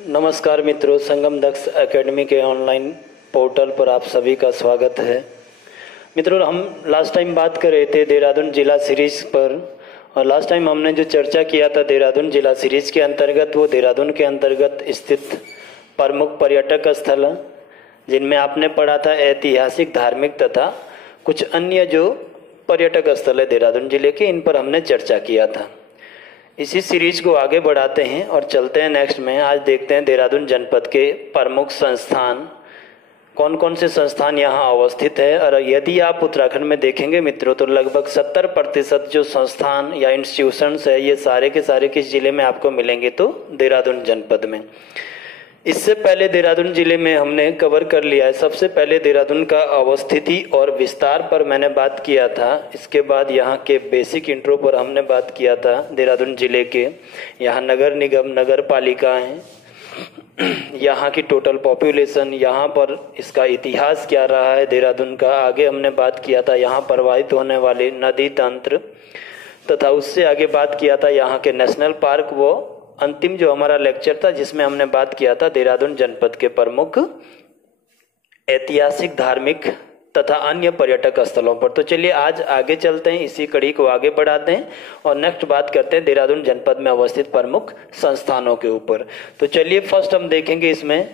नमस्कार मित्रों, संगम दक्ष एकेडमी के ऑनलाइन पोर्टल पर आप सभी का स्वागत है। मित्रों, हम लास्ट टाइम बात कर रहे थे देहरादून जिला सीरीज पर, और लास्ट टाइम हमने जो चर्चा किया था देहरादून जिला सीरीज के अंतर्गत, वो देहरादून के अंतर्गत स्थित प्रमुख पर्यटक स्थल जिनमें आपने पढ़ा था ऐतिहासिक, धार्मिक तथा कुछ अन्य जो पर्यटक स्थल है देहरादून जिले के, इन पर हमने चर्चा किया था। इसी सीरीज को आगे बढ़ाते हैं और चलते हैं नेक्स्ट में। आज देखते हैं देहरादून जनपद के प्रमुख संस्थान, कौन कौन से संस्थान यहाँ अवस्थित है। और यदि आप उत्तराखंड में देखेंगे मित्रों, तो लगभग 70% जो संस्थान या इंस्टीट्यूशंस है, ये सारे के सारे किस जिले में आपको मिलेंगे, तो देहरादून जनपद में। इससे पहले देहरादून जिले में हमने कवर कर लिया है। सबसे पहले देहरादून का अवस्थिति और विस्तार पर मैंने बात किया था। इसके बाद यहाँ के बेसिक इंट्रो पर हमने बात किया था देहरादून जिले के। यहाँ नगर निगम, नगर पालिका हैं, यहाँ की टोटल पॉपुलेशन, यहाँ पर इसका इतिहास क्या रहा है देहरादून का, आगे हमने बात किया था यहाँ प्रवाहित होने वाले नदी तंत्र, तथा उससे आगे बात किया था यहाँ के नेशनल पार्क। वो अंतिम जो हमारा लेक्चर था जिसमें हमने बात किया था देहरादून जनपद के प्रमुख ऐतिहासिक, धार्मिक तथा अन्य पर्यटक स्थलों पर। तो चलिए आज आगे चलते हैं, इसी कड़ी को आगे बढ़ाते हैं और नेक्स्ट बात करते हैं देहरादून जनपद में अवस्थित प्रमुख संस्थानों के ऊपर। तो चलिए फर्स्ट हम देखेंगे, इसमें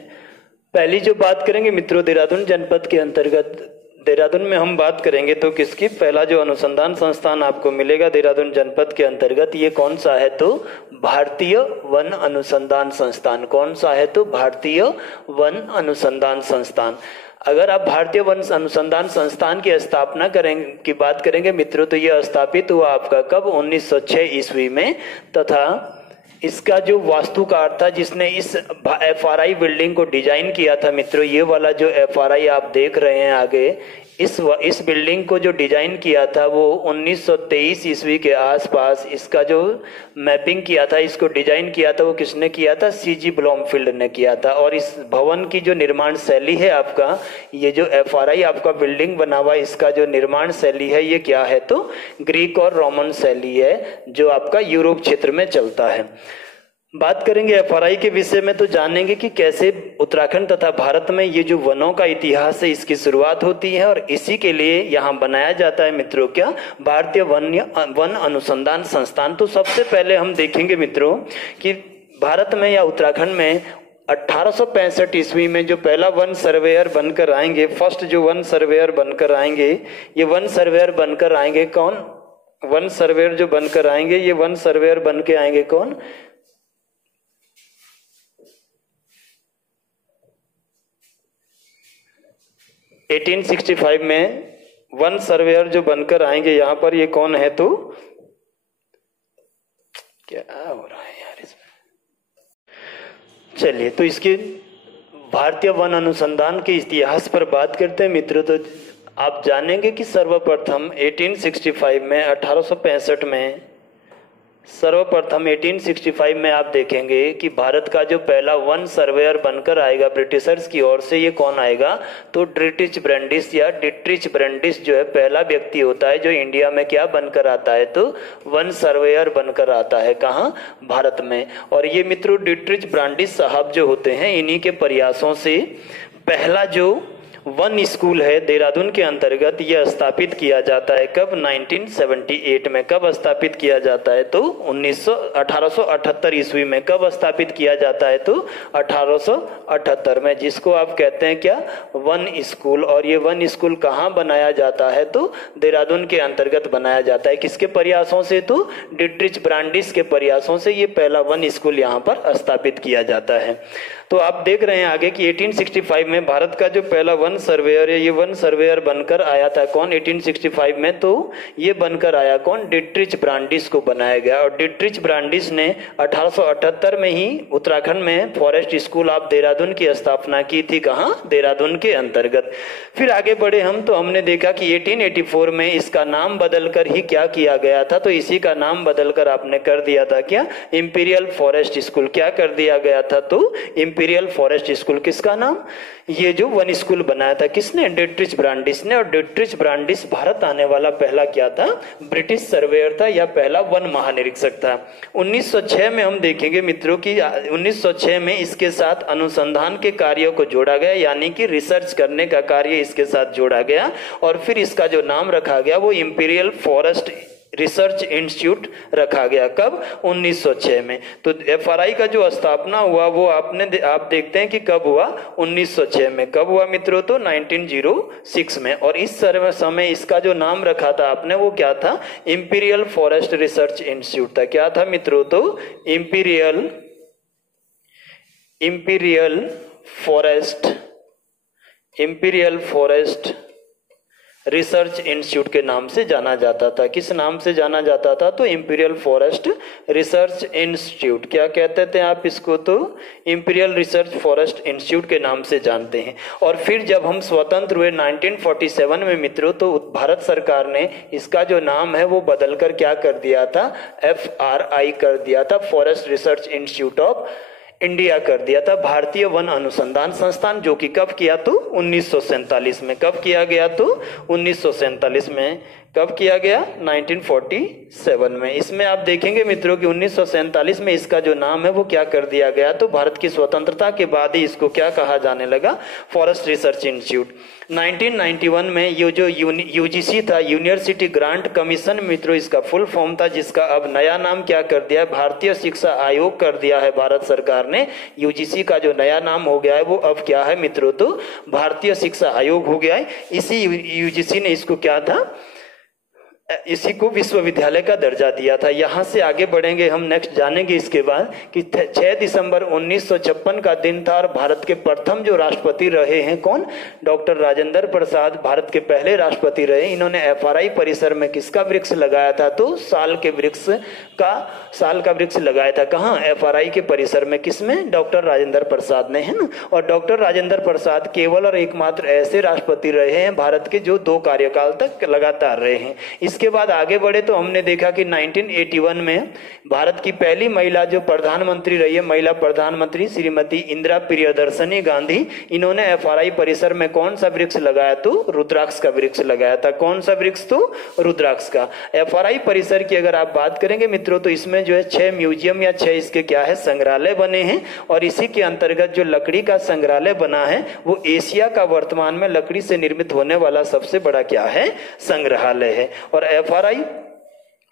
पहली जो बात करेंगे मित्रों देहरादून जनपद के अंतर्गत, देहरादून में हम बात करेंगे तो किसकी, पहला जो अनुसंधान संस्थान आपको मिलेगा देहरादून जनपद के अंतर्गत, ये कौन सा है, तो भारतीय वन अनुसंधान संस्थान। कौन सा है, तो भारतीय वन अनुसंधान संस्थान। अगर आप भारतीय वन अनुसंधान संस्थान की स्थापना की बात करेंगे मित्रों, तो यह स्थापित हुआ आपका कब, 1906 ईस्वी में। तथा इसका जो वास्तुकार था जिसने इस FRI बिल्डिंग को डिजाइन किया था मित्रों, ये वाला जो FRI आप देख रहे हैं आगे, इस बिल्डिंग को जो डिजाइन किया था वो 1923 ईस्वी के आसपास, इसका जो मैपिंग किया था, इसको डिजाइन किया था, वो किसने किया था, CG ब्लॉमफील्ड ने किया था। और इस भवन की जो निर्माण शैली है आपका, ये जो FRI आपका बिल्डिंग बना हुआ, इसका जो निर्माण शैली है ये क्या है, तो ग्रीक और रोमन शैली है, जो आपका यूरोप क्षेत्र में चलता है। बात करेंगे FRI के विषय में तो जानेंगे कि कैसे उत्तराखंड तथा भारत में ये जो वनों का इतिहास है इसकी शुरुआत होती है, और इसी के लिए यहाँ बनाया जाता है मित्रों क्या, भारतीय वन अनुसंधान संस्थान। तो सबसे पहले हम देखेंगे मित्रों कि भारत में या उत्तराखंड में 1865 ईस्वी में जो पहला वन सर्वेयर बनकर आएंगे, फर्स्ट जो वन सर्वेयर बनकर आएंगे, ये वन सर्वेयर बनकर आएंगे कौन, वन सर्वेयर जो बनकर आएंगे, ये वन सर्वेयर बन के आएंगे कौन, 1865 में वन सर्वेयर जो बनकर आएंगे यहाँ पर, ये कौन है, तो क्या हो रहा है यार इसमें। चलिए तो इसके भारतीय वन अनुसंधान के इतिहास पर बात करते हैं मित्रों। तो आप जानेंगे कि सर्वप्रथम 1865 में, 1865 में, सर्वप्रथम 1865 में आप देखेंगे कि भारत का जो पहला वन सर्वेयर बनकर आएगा ब्रिटिशर्स की ओर से, ये कौन आएगा, तो डिट्रिच ब्रंडिस या डिट्रिच ब्रंडिस जो है पहला व्यक्ति होता है जो इंडिया में क्या बनकर आता है, तो वन सर्वेयर बनकर आता है, कहाँ, भारत में। और ये मित्रों डिट्रिच ब्रांडिस साहब जो होते हैं, इन्हीं के प्रयासों से पहला जो वन स्कूल है देहरादून के अंतर्गत यह स्थापित किया जाता है कब, 1978 में। कब स्थापित किया जाता है, तो 1878 ईस्वी में। कब स्थापित किया जाता है, तो 1878 में, जिसको आप कहते हैं क्या, वन स्कूल। और ये वन स्कूल कहाँ बनाया जाता है, तो देहरादून के अंतर्गत बनाया जाता है। किसके प्रयासों से, तो डिट्रिच ब्रांडिस के प्रयासों से ये पहला वन स्कूल यहाँ पर स्थापित किया जाता है। तो आप देख रहे हैं आगे कि 1865 में भारत का जो पहला वन सर्वेयर है, ये वन सर्वेयर बनकर आया था कौन, 1865 में, तो ये बनकर आया कौन, डिट्रिच ब्रांडिस को बनाया गया। और डिट्रिच ब्रांडिस ने 1878 में ही उत्तराखंड में फॉरेस्ट स्कूल ऑफ देहरादून की स्थापना की थी, कहाँ, देहरादून के अंतर्गत। फिर आगे बढ़े हम तो हमने देखा कि 1884 में इसका नाम बदलकर ही क्या किया गया था, तो इसी का नाम बदलकर आपने कर दिया था क्या, इंपीरियल फॉरेस्ट स्कूल। क्या कर दिया गया था, तो इंपीरियल फॉरेस्ट स्कूल किसका नाम? ये जो वन स्कूल बनाया था किसने? डिट्रिच ब्रांडिस ने। और डिट्रिच ब्रांडिस भारत आने वाला पहला क्या था? ब्रिटिश सर्वेयर था या पहला वन महानिरीक्षक था। 1906 में हम देखेंगे मित्रों कि 1906 में इसके साथ अनुसंधान के कार्यों को जोड़ा गया, यानी कि रिसर्च करने का कार्य इसके साथ जोड़ा गया और फिर इसका जो नाम रखा गया वो इंपीरियल फॉरेस्ट रिसर्च इंस्टीट्यूट रखा गया। कब? 1906 में। तो एफआरआई का जो स्थापना हुआ वो आप देखते हैं कि कब हुआ? 1906 में। कब हुआ मित्रों? तो 1906 में। और इस समय इसका जो नाम रखा था आपने वो क्या था? इंपीरियल फॉरेस्ट रिसर्च इंस्टीट्यूट था। क्या था मित्रों? तो इंपीरियल फॉरेस्ट रिसर्च इंस्टीट्यूट के नाम से जाना जाता था। किस नाम से जाना जाता था? तो इंपीरियल फॉरेस्ट रिसर्च इंस्टीट्यूट। क्या कहते थे आप इसको? तो इंपीरियल रिसर्च फॉरेस्ट इंस्टीट्यूट के नाम से जानते हैं। और फिर जब हम स्वतंत्र हुए 1947 में मित्रों, तो भारत सरकार ने इसका जो नाम है वो बदलकर क्या कर दिया था? FRI कर दिया था, forest research institute of India कर दिया था, भारतीय वन अनुसंधान संस्थान। जो कि कब किया? तो 1947 में। कब किया गया? तो 1947 में। कब किया गया? 1947 में। इसमें आप देखेंगे मित्रों कि 1947 में इसका जो नाम है वो क्या कर दिया गया? तो भारत की स्वतंत्रता के बाद ही इसको क्या कहा जाने लगा? Forest research institute. 1991 में ये जो यूजीसी था, यूनिवर्सिटी ग्रांट कमीशन मित्रों इसका फुल फॉर्म था, जिसका अब नया नाम क्या कर दिया है? भारतीय शिक्षा आयोग कर दिया है भारत सरकार ने। यूजीसी का जो नया नाम हो गया है वो अब क्या है मित्रों? तो भारतीय शिक्षा आयोग हो गया है। इसी यूजीसी ने इसको क्या था? इसी को विश्वविद्यालय का दर्जा दिया था। यहां से आगे बढ़ेंगे हम, नेक्स्ट जानेंगे इसके बाद कि 6 दिसंबर 1956 का दिन था और भारत के प्रथम जो राष्ट्रपति रहे हैं कौन? डॉक्टर राजेंद्र प्रसाद भारत के पहले राष्ट्रपति रहे। इन्होंने एफआरआई परिसर में किसका वृक्ष लगाया था? तो साल का वृक्ष लगाया था। कहाँ? एफआरआई के परिसर में। किसमें? डॉक्टर राजेंद्र प्रसाद ने, है ना। और डॉक्टर राजेंद्र प्रसाद केवल और एकमात्र ऐसे राष्ट्रपति रहे हैं भारत के जो 2 कार्यकाल तक लगातार रहे हैं। इसके बाद आगे बढ़े तो हमने देखा कि 1981 में भारत की पहली महिला जो प्रधानमंत्री रही है, महिला प्रधानमंत्री श्रीमती इंदिरा प्रियदर्शनी गांधी, इन्होंने एफआरआई परिसर में कौन सा वृक्ष लगाया? तो रुद्राक्ष का वृक्ष लगाया था। कौन सा वृक्ष? तो रुद्राक्ष का। एफआरआई परिसर की अगर आप बात करेंगे मित्रों तो इसमें जो है 6 म्यूजियम या 6 इसके क्या है? संग्रहालय बने हैं। और इसी के अंतर्गत जो लकड़ी का संग्रहालय बना है वो एशिया का वर्तमान में लकड़ी से निर्मित होने वाला सबसे बड़ा क्या है? संग्रहालय है। और एफआरआई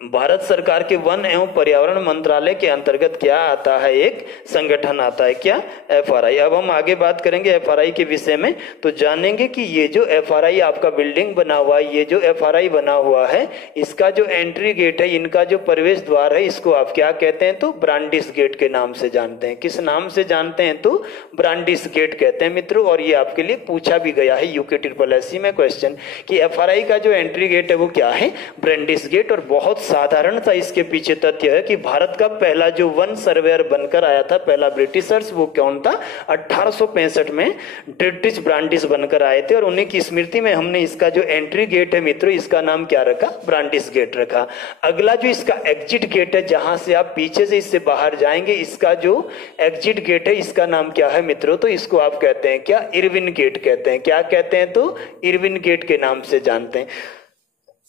भारत सरकार के वन एवं पर्यावरण मंत्रालय के अंतर्गत क्या आता है? एक संगठन आता है। क्या? एफआरआई। अब हम आगे बात करेंगे एफआरआई के विषय में, तो जानेंगे कि ये जो एफआरआई आपका बिल्डिंग बना हुआ है, ये जो एफआरआई बना हुआ है, इसका जो एंट्री गेट है, इनका जो प्रवेश द्वार है, इसको आप क्या कहते हैं? तो ब्रांडिस गेट के नाम से जानते हैं। किस नाम से जानते हैं? तो ब्रांडिस गेट कहते हैं मित्रों। और ये आपके लिए पूछा भी गया है UKSSC में क्वेश्चन कि एफआरआई का जो एंट्री गेट है वो क्या है? ब्रांडिस गेट। और बहुत साधारण सा इसके पीछे तथ्य है कि भारत का पहला जो वन सर्वेयर बनकर आया था, पहला ब्रिटिशर्स, वो कौन था? 1865 में डिट्रिच ब्रांडिस बनकर आए थे। और उन्हीं की स्मृति में हमने इसका जो एंट्री गेट है मित्रों, इसका नाम क्या रखा? ब्रांडिस गेट रखा। अगला जो इसका एग्जिट गेट है, जहां से आप पीछे से इससे बाहर जाएंगे, इसका जो एग्जिट गेट है इसका नाम क्या है मित्रों? तो इसको आप कहते हैं क्या? इरविन गेट कहते हैं। क्या कहते हैं? तो इरविन गेट के नाम से जानते हैं।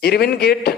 इरविन गेट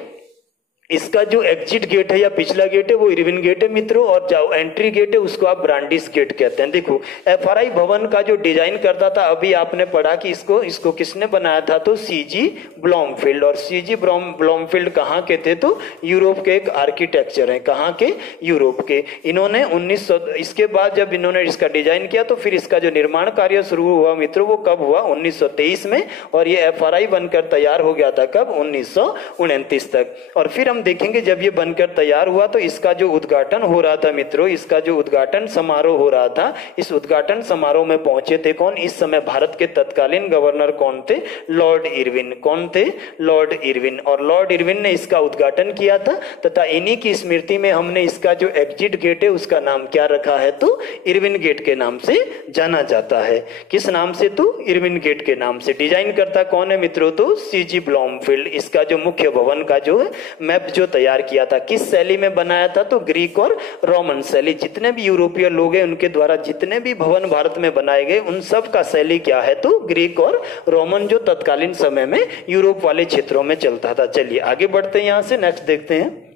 इसका जो एग्जिट गेट है या पिछला गेट है वो इरविन गेट है मित्रों। और जो एंट्री गेट है उसको आप ब्रांडिस गेट कहते हैं। देखो एफआरआई भवन का जो डिजाइन करता था, अभी आपने पढ़ा कि इसको किसने बनाया था? तो सीजी ब्लॉमफील्ड। और सीजी ब्लॉमफील्ड कहाँ के थे? तो यूरोप के एक आर्किटेक्चर है। कहाँ के? यूरोप के। इन्होंने 1900 इसके बाद जब इन्होंने इसका डिजाइन किया तो फिर इसका जो निर्माण कार्य शुरू हुआ मित्रों वो कब हुआ? 1923 में। और ये एफआरआई बनकर तैयार हो गया था कब? 1929 तक। और फिर देखेंगे जब ये बनकर तैयार हुआ तो इसका जो उद्घाटन हो रहा था मित्रों, इसका जो उद्घाटन समारोह हो रहा था, इस उद्घाटन समारोह में पहुंचे थे कौन? इस समय भारत के तत्कालीन गवर्नर कौन थे? Lord Irwin. कौन थे? Lord Irwin. और लॉर्ड इरविन ने इसका उद्घाटन किया था तथा इन्हीं की स्मृति में हमने इसका जो एग्जिट गेट है उसका नाम क्या रखा है? तो इरविन गेट के नाम से जाना जाता है। किस नाम से? तो इरविन गेट के नाम से। डिजाइन करता कौन है मित्रों? तो सीजी ब्लॉमफील्ड। इसका जो मुख्य भवन का जो है मैप सेट जो तैयार किया था, किस शैली में बनाया था? तो ग्रीक और रोमन शैली। जितने भी यूरोपीय लोग हैं उनके द्वारा जितने भी भवन भारत में बनाए गए उन सब का शैली क्या है? तो ग्रीक और रोमन, जो तत्कालीन समय में यूरोप वाले क्षेत्रों में चलता था। चलिए आगे बढ़ते हैं, यहां से नेक्स्ट देखते हैं।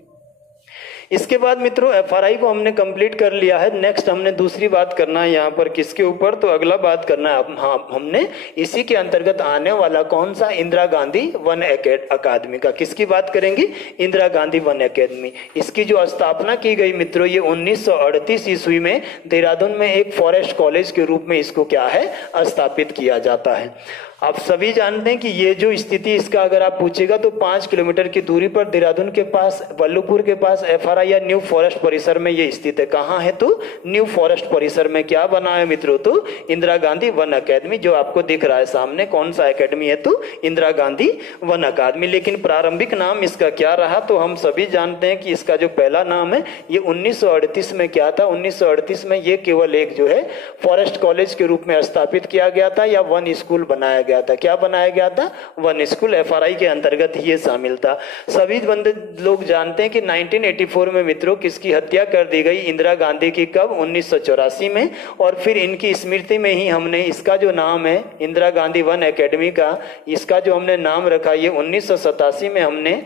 इसके बाद मित्रों एफआरआई को हमने कंप्लीट कर लिया है। नेक्स्ट हमने दूसरी बात करना है यहाँ पर किसके ऊपर? तो अगला बात करना है हमने इसी के अंतर्गत आने वाला कौन सा? इंदिरा गांधी वन अकादमी का। किसकी बात करेंगे? इंदिरा गांधी वन अकादमी। इसकी जो स्थापना की गई मित्रों, ये 1938 ईस्वी में देहरादून में एक फॉरेस्ट कॉलेज के रूप में इसको क्या है? स्थापित किया जाता है। आप सभी जानते हैं कि ये जो स्थिति इसका अगर आप पूछेगा तो 5 किलोमीटर की दूरी पर देहरादून के पास, वल्लभपुर के पास एफआरआई या न्यू फॉरेस्ट परिसर में ये स्थित है। कहाँ है? तो न्यू फॉरेस्ट परिसर में क्या बना है मित्रों? तो इंदिरा गांधी वन अकादमी, जो आपको दिख रहा है सामने। कौन सा अकादमी है? तो इंदिरा गांधी वन अकादमी। लेकिन प्रारंभिक नाम इसका क्या रहा? तो हम सभी जानते हैं कि इसका जो पहला नाम है ये 1938 में क्या था? 1938 में ये केवल एक जो है फॉरेस्ट कॉलेज के रूप में स्थापित किया गया था या वन स्कूल बनाया गया था। क्या बनाया गया था? One school. एफआरआई के अंतर्गत ही ये शामिल था। सभी बंदे लोग जानते हैं कि 1984 में मित्रों किसकी हत्या कर दी गई? इंदिरा गांधी की। कब? 1984 में। और फिर इनकी स्मृति में ही हमने इसका जो नाम है इंदिरा गांधी वन अकेडमी का, इसका जो हमने नाम रखा, ये 1987 में हमने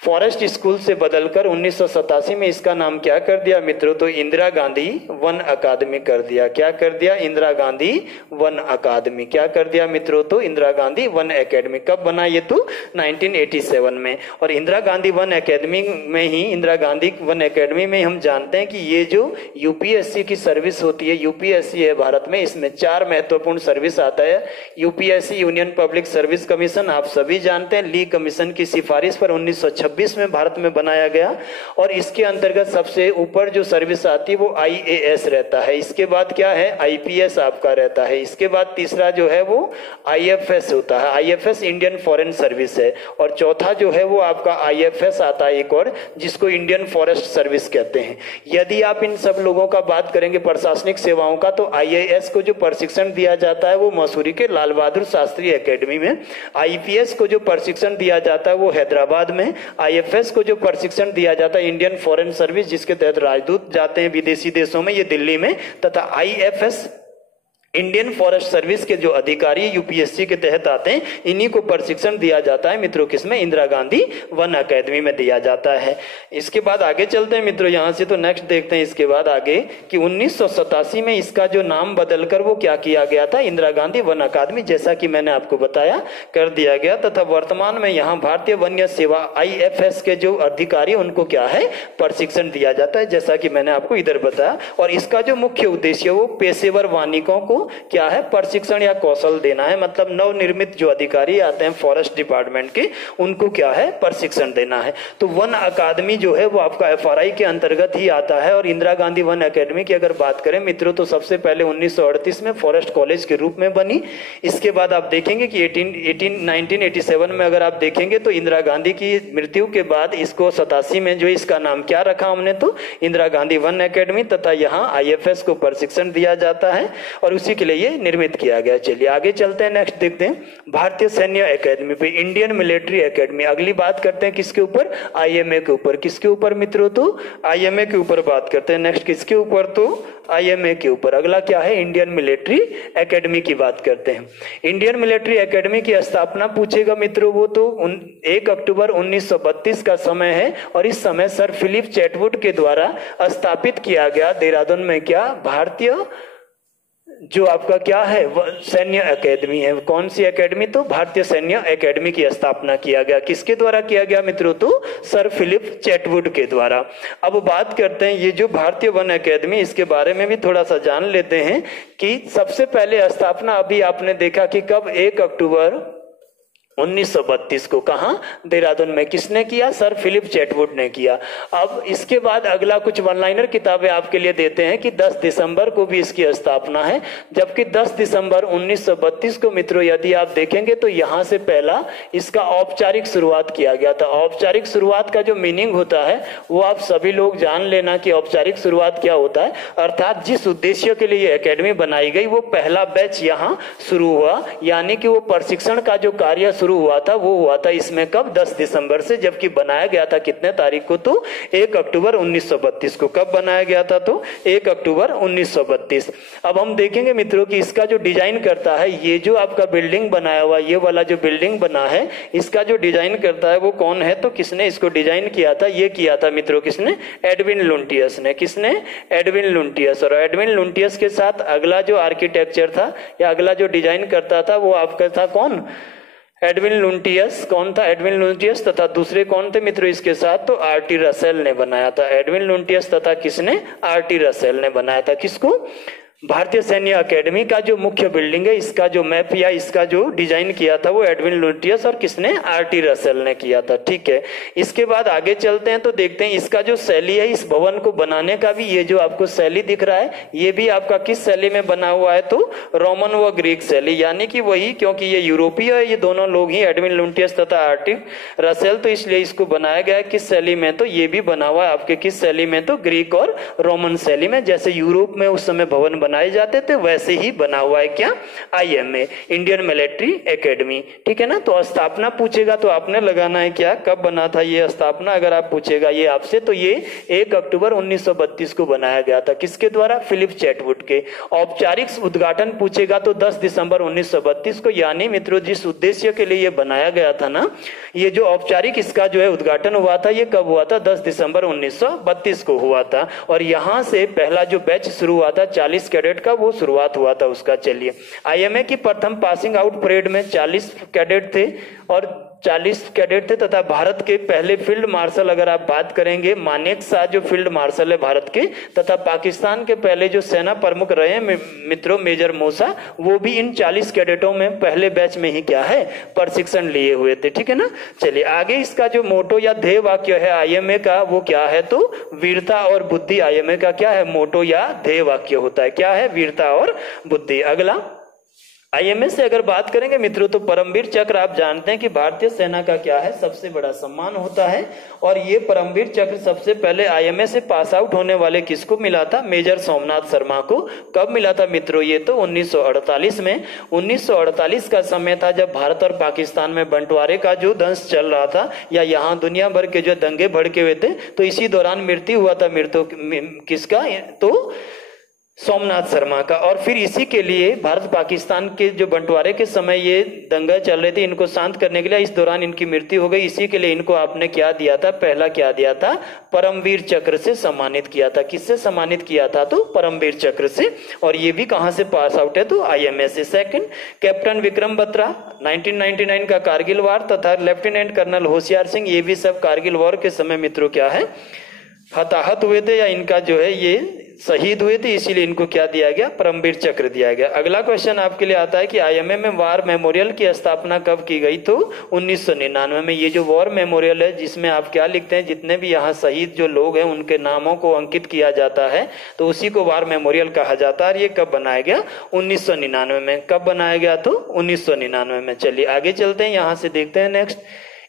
फॉरेस्ट स्कूल से बदलकर 1987 में इसका नाम क्या कर दिया मित्रों? तो इंदिरा गांधी वन अकादमी कर दिया। क्या कर दिया? इंदिरा गांधी वन अकादमी। क्या कर दिया मित्रों? तो इंदिरा गांधी वन अकेडमी। कब बना ये? तो 1987 में। और इंदिरा गांधी वन अकेडमी में ही, इंदिरा गांधी वन अकेडमी में हम जानते हैं कि ये जो यूपीएससी की सर्विस होती है, यूपीएससी है भारत में, इसमें 4 महत्वपूर्ण सर्विस आता है। UPSC union public service commission, आप सभी जानते हैं, ली कमीशन की सिफारिश पर 1926 में भारत में बनाया गया। और इसके अंतर्गत सबसे ऊपर जो सर्विस आती है वो आईएएस रहता है। इसके बाद क्या है? आईपीएस आपका रहता है। इसके बाद तीसरा जो है वो आईएफएस होता है। आईएफएस इंडियन फॉरेन सर्विस है। और चौथा जो है वो आपका आईएफएस आता है एक और, जिसको इंडियन फॉरेस्ट सर्विस कहते हैं। यदि आप इन सब लोगों का बात करेंगे प्रशासनिक सेवाओं का, तो आईएएस को जो प्रशिक्षण दिया जाता है वो मसूरी के लाल बहादुर शास्त्री एकेडमी में। आईपीएस को जो प्रशिक्षण दिया जाता है वो हैदराबाद में। आईएफएस को जो प्रशिक्षण दिया जाता है इंडियन फॉरेन सर्विस, जिसके तहत राजदूत जाते हैं विदेशी देशों में, ये दिल्ली में। तथा आईएफएस इंडियन फॉरेस्ट सर्विस के जो अधिकारी यूपीएससी के तहत आते हैं, इन्हीं को प्रशिक्षण दिया जाता है मित्रों। किसमें? इंदिरा गांधी वन अकेडमी में दिया जाता है। इसके बाद आगे चलते हैं मित्रों यहां से, तो नेक्स्ट देखते हैं इसके बाद आगे कि 1987 में इसका जो नाम बदलकर वो क्या किया गया था? इंदिरा गांधी वन अकादमी, जैसा कि मैंने आपको बताया, कर दिया गया। तथा वर्तमान में यहाँ भारतीय वन्य सेवा आईएफएस के जो अधिकारी, उनको क्या है? प्रशिक्षण दिया जाता है, जैसा कि मैंने आपको इधर बताया। और इसका जो मुख्य उद्देश्य वो पेशेवर वानिकों को क्या है? प्रशिक्षण या कौशल देना है। मतलब नवनिर्मित जो अधिकारी आते हैं फॉरेस्ट डिपार्टमेंट के, उनको क्या है? प्रशिक्षण देना है। तो वन अकादमी जो है वो आपका एफआरआई के अंतर्गत ही आता है। और इंदिरा गांधी वन अकेडमी की अगर बात करें मित्रों, तो सबसे पहले 1938 में फॉरेस्ट कॉलेज के रूप में बनी। इसके बाद आप देखेंगे कि 1987 में अगर आप देखेंगे तो इंदिरा गांधी की मृत्यु के बाद इसको 87 में जो इसका नाम क्या रखा हमने? तो इंदिरा गांधी वन अकेडमी। तथा यहाँ आईएफएस को प्रशिक्षण दिया जाता है और उसी के लिए ये निर्मित किया गया। चलिए आगे चलते हैं, नेक्स्ट देखते हैं भारतीय सैन्य एकेडमी पे, इंडियन मिलिट्री एकेडमी। अगली बात करते हैं किसके ऊपर? आईएमए के ऊपर। किसके ऊपर मित्रों? तो आईएमए के ऊपर बात करते हैं। नेक्स्ट किसके ऊपर? तो आईएमए के ऊपर। अगला क्या है? इंडियन मिलिट्री एकेडमी की बात करते हैं। इंडियन मिलिट्री एकेडमी की स्थापना पूछेगा मित्रों, वो तो 1 अक्टूबर 1932 का समय है। और इस समय सर फिलिप चैटवुड के द्वारा स्थापित किया गया देहरादून में क्या? भारतीय जो आपका क्या है? सैन्य एकेडमी है। कौन सी एकेडमी? तो भारतीय सैन्य एकेडमी की स्थापना किया गया। किसके द्वारा किया गया मित्रों? तो सर फिलिप चैटवुड के द्वारा। अब बात करते हैं ये जो भारतीय वन एकेडमी, इसके बारे में भी थोड़ा सा जान लेते हैं कि सबसे पहले स्थापना अभी आपने देखा कि कब? 1 अक्टूबर 1932 को। कहा? देहरादून में। किसने किया? सर फिलिप चैटवुड ने किया। अब इसके बाद अगला कुछ वन लाइनर किताबें आपके लिए देते हैं कि 10 दिसंबर को भी इसकी स्थापना है। जबकि 10 दिसंबर 1932 को मित्रों यदि आप देखेंगे तो यहां से पहला इसका औपचारिक शुरुआत किया गया था। औपचारिक शुरुआत का जो मीनिंग होता है वो आप सभी लोग जान लेना कि औपचारिक शुरुआत क्या होता है। अर्थात जिस उद्देश्य के लिए एकेडमी बनाई गई वो पहला बैच यहाँ शुरू हुआ, यानी कि वो प्रशिक्षण का जो कार्य शुरू हुआ था वो हुआ था इसमें कब, 10 दिसंबर से, जबकि बनाया गया था कितने तारीख को, तो 1 अक्टूबर 1932 को। कब बनाया गया था, तो 1 अक्टूबर 1932। अब हम देखेंगे मित्रों कि इसका जो डिजाइन करता है, ये जो आपका बिल्डिंग बनाया हुआ, ये वाला जो बिल्डिंग बना है, इसका जो डिजाइन करता है वो कौन है, तो किसने इसको डिजाइन किया था, ये किया था मित्रों किसने, एडविन लुटियस ने। किसने, एडविन लुटियस। और एडविन लुटियस के साथ अगला जो आर्किटेक्चर था या अगला जो डिजाइन करता था वो आपका था कौन, एडविन लुटियस। कौन था, एडविन लुटियस। तथा दूसरे कौन थे मित्रों इसके साथ, तो आरटी रसेल ने बनाया था। एडविन लुटियस तथा किसने, आरटी रसेल ने बनाया था। किसको, भारतीय सैन्य अकेडमी का जो मुख्य बिल्डिंग है, इसका जो मैप या इसका जो डिजाइन किया था वो एडविन लुटियस और किसने, आरटी रसेल ने किया था। ठीक है, इसके बाद आगे चलते हैं तो देखते हैं इसका जो शैली है, इस भवन को बनाने का भी, ये जो आपको शैली दिख रहा है ये भी आपका किस शैली में बना हुआ है, तो रोमन व ग्रीक शैली, यानी कि वही, क्योंकि ये यूरोपीय है, ये दोनों लोग ही, एडविन लुटियस तथा आरटी रसेल, तो इसलिए इसको बनाया गया है किस शैली में, तो ये भी बना हुआ है आपके किस शैली में, तो ग्रीक और रोमन शैली में। जैसे यूरोप में उस समय भवन बनाए जाते थे वैसे ही बना हुआ है क्या, आईएमए, इंडियन मिलिट्री एकेडमी। ठीक है ना। तो स्थापना पूछेगा तो आपने लगाना है क्या, कब बना था ये स्थापना, अगर आप पूछेगा ये आपसे, तो ये 1 अक्टूबर 1932 को बनाया गया था। किसके द्वारा, फिलिप चैटवुड के। औपचारिक उद्घाटन पूछेगा तो 10 दिसंबर 1932 को, यानी मित्रों जिस उद्देश्य के लिए ये बनाया गया था ना, ये जो औपचारिक इसका जो है उद्घाटन हुआ था, ये कब हुआ था, 10 दिसंबर 1932 को हुआ था। और यहां से पहला जो बैच शुरू हुआ था 40 कैडेट का, वो शुरुआत हुआ था उसका। चलिए, आईएमए की प्रथम पासिंग आउट परेड में 40 कैडेट थे और 40 कैडेट थे तथा भारत के पहले फील्ड मार्शल, अगर आप बात करेंगे मानेक शाह जो फील्ड मार्शल है भारत के, तथा पाकिस्तान के पहले जो सेना प्रमुख रहे मित्रों मेजर मूसा, वो भी इन 40 कैडेटों में पहले बैच में ही क्या है, प्रशिक्षण लिए हुए थे। ठीक है ना। चलिए आगे, इसका जो मोटो या ध्येय वाक्य है आईएमए का वो क्या है, तो वीरता और बुद्धि। आईएमए का क्या है, मोटो या ध्येय वाक्य होता है, क्या है, वीरता और बुद्धि। अगला, आईएमए से अगर बात करेंगे मित्रों तो परमवीर चक्र आप जानते हैं कि भारतीय सेना का क्या है, सबसे बड़ा सम्मान होता है। और ये परमवीर चक्र सबसे पहले आईएमए से पास आउट होने वाले किसको मिला था, मेजर सोमनाथ शर्मा को। कब मिला था मित्रों, ये तो 1948 में। 1948 का समय था जब भारत और पाकिस्तान में बंटवारे का जो दंश चल रहा था, या यहाँ दुनिया भर के जो दंगे भड़के हुए थे, तो इसी दौरान मृत्यु हुआ था मृत्यु किसका, तो सोमनाथ शर्मा का। और फिर इसी के लिए भारत पाकिस्तान के जो बंटवारे के समय ये दंगा चल रहे थे, इनको शांत करने के लिए इस दौरान इनकी मृत्यु हो गई। इसी के लिए इनको आपने क्या दिया था, पहला क्या दिया था, परमवीर चक्र से सम्मानित किया था। किससे सम्मानित किया था, तो परमवीर चक्र से। और ये भी कहां से पास आउट है, तो आईएमए से। सेकंड, कैप्टन विक्रम बत्रा 1999 का कारगिल वार, तथा लेफ्टिनेंट कर्नल होशियार सिंह, ये भी सब कारगिल वॉर के समय मित्रों क्या है, हताहत हुए थे, या इनका जो है ये शहीद हुए थे, इसीलिए इनको क्या दिया गया, परमवीर चक्र दिया गया। अगला क्वेश्चन आपके लिए आता है कि आईएमए में वॉर मेमोरियल की स्थापना कब की गई, तो 1999 में। ये जो वॉर मेमोरियल है जिसमें आप क्या लिखते हैं, जितने भी यहाँ शहीद जो लोग हैं उनके नामों को अंकित किया जाता है, तो उसी को वॉर मेमोरियल कहा जाता है। ये कब बनाया गया, 1999 में। कब बनाया गया, तो 1999 में। चलिए आगे चलते हैं, यहाँ से देखते हैं नेक्स्ट।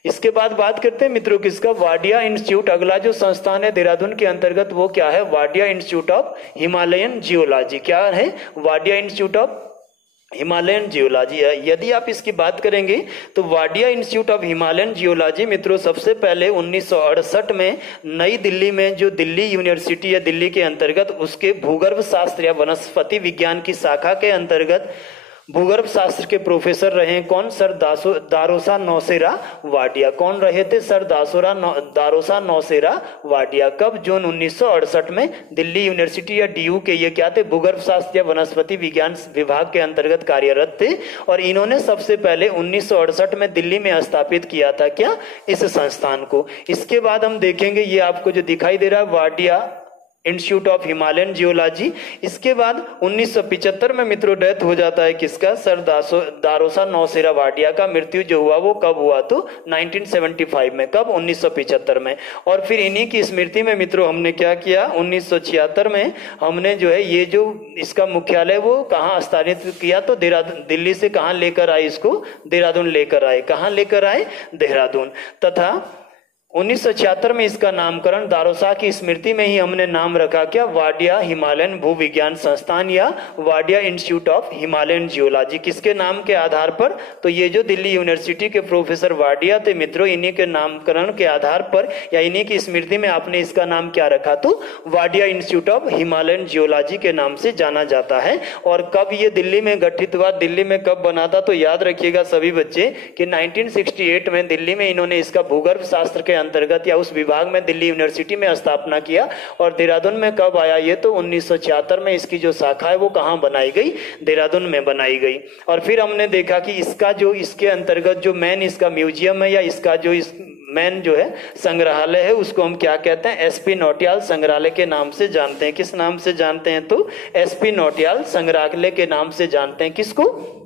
इसके बाद बात करते हैं मित्रों किसका, वाडिया इंस्टीट्यूट। अगला जो संस्थान है देहरादून के अंतर्गत वो क्या है, Wadia institute of Himalayan geology. क्या है, Wadia institute of Himalayan geology है। यदि आप इसकी बात करेंगे तो Wadia institute of Himalayan geology मित्रों सबसे पहले 1968 में नई दिल्ली में, जो दिल्ली यूनिवर्सिटी है दिल्ली के अंतर्गत, उसके भूगर्भ शास्त्र या वनस्पति विज्ञान की शाखा के अंतर्गत भूगर्भ शास्त्र के प्रोफेसर रहे कौन, सर दारोसा नौसेरा वाडिया। कौन रहे थे, सर दारोसा नौसेरा वाडिया। कब, जून 1968 में दिल्ली यूनिवर्सिटी या डीयू के ये क्या थे, भूगर्भ शास्त्र या वनस्पति विज्ञान विभाग के अंतर्गत कार्यरत थे। और इन्होंने सबसे पहले 1968 में दिल्ली में स्थापित किया था क्या, इस संस्थान को। इसके बाद हम देखेंगे ये आपको जो दिखाई दे रहा है Wadia institute of Himalayan geology. इसके बाद 1975 में मित्रों डेथ हो जाता है किसका, सर दारोसा नौसेरा वाडिया का। मृत्यु जो हुआ वो कब हुआ, तो 1975 में। कब, 1975 में। और फिर इन्हीं की स्मृति में मित्रों हमने क्या किया, 1976 में हमने जो है ये जो इसका मुख्यालय वो कहाँ स्थापित किया, तो देहरादून, दिल्ली से कहाँ लेकर आए इसको, देहरादून लेकर आए। कहाँ लेकर आए, देहरादून। तथा 1976 में इसका नामकरण दारोसा की स्मृति में ही हमने नाम रखा क्या, वाडिया हिमालयन भूविज्ञान संस्थान या Wadia institute of Himalayan geology. किसके नाम के आधार पर, तो ये जो दिल्ली यूनिवर्सिटी के प्रोफेसर वाडिया थे मित्रों, इन्हीं के नामकरण के आधार पर या इन्हीं की स्मृति में आपने इसका नाम क्या रखा, तो Wadia institute of Himalayan geology के नाम से जाना जाता है। और कब ये दिल्ली में गठित हुआ, दिल्ली में कब बना था, तो याद रखिएगा सभी बच्चे कि 1968 में दिल्ली में इन्होंने इसका भूगर्भ शास्त्र के अंतर्गत या उस विभाग में दिल्ली यूनिवर्सिटी में स्थापना किया। और देहरादून में कब आया ये, तो 1976 में इसकी जो शाखा है वो कहाँ बनाई गई, देहरादून में बनाई गई। और फिर हमने देखा कि इसका जो इसके अंतर्गत जो मेन इसका म्यूजियम है या इसका जो इस मेन जो है संग्रहालय है उसको हम क्या कहते हैं, एसपी नौटियाल संग्रहालय के नाम से जानते हैं। किस नाम से जानते हैं, तो एसपी नौटियाल संग्रहालय के नाम से जानते हैं। किसको,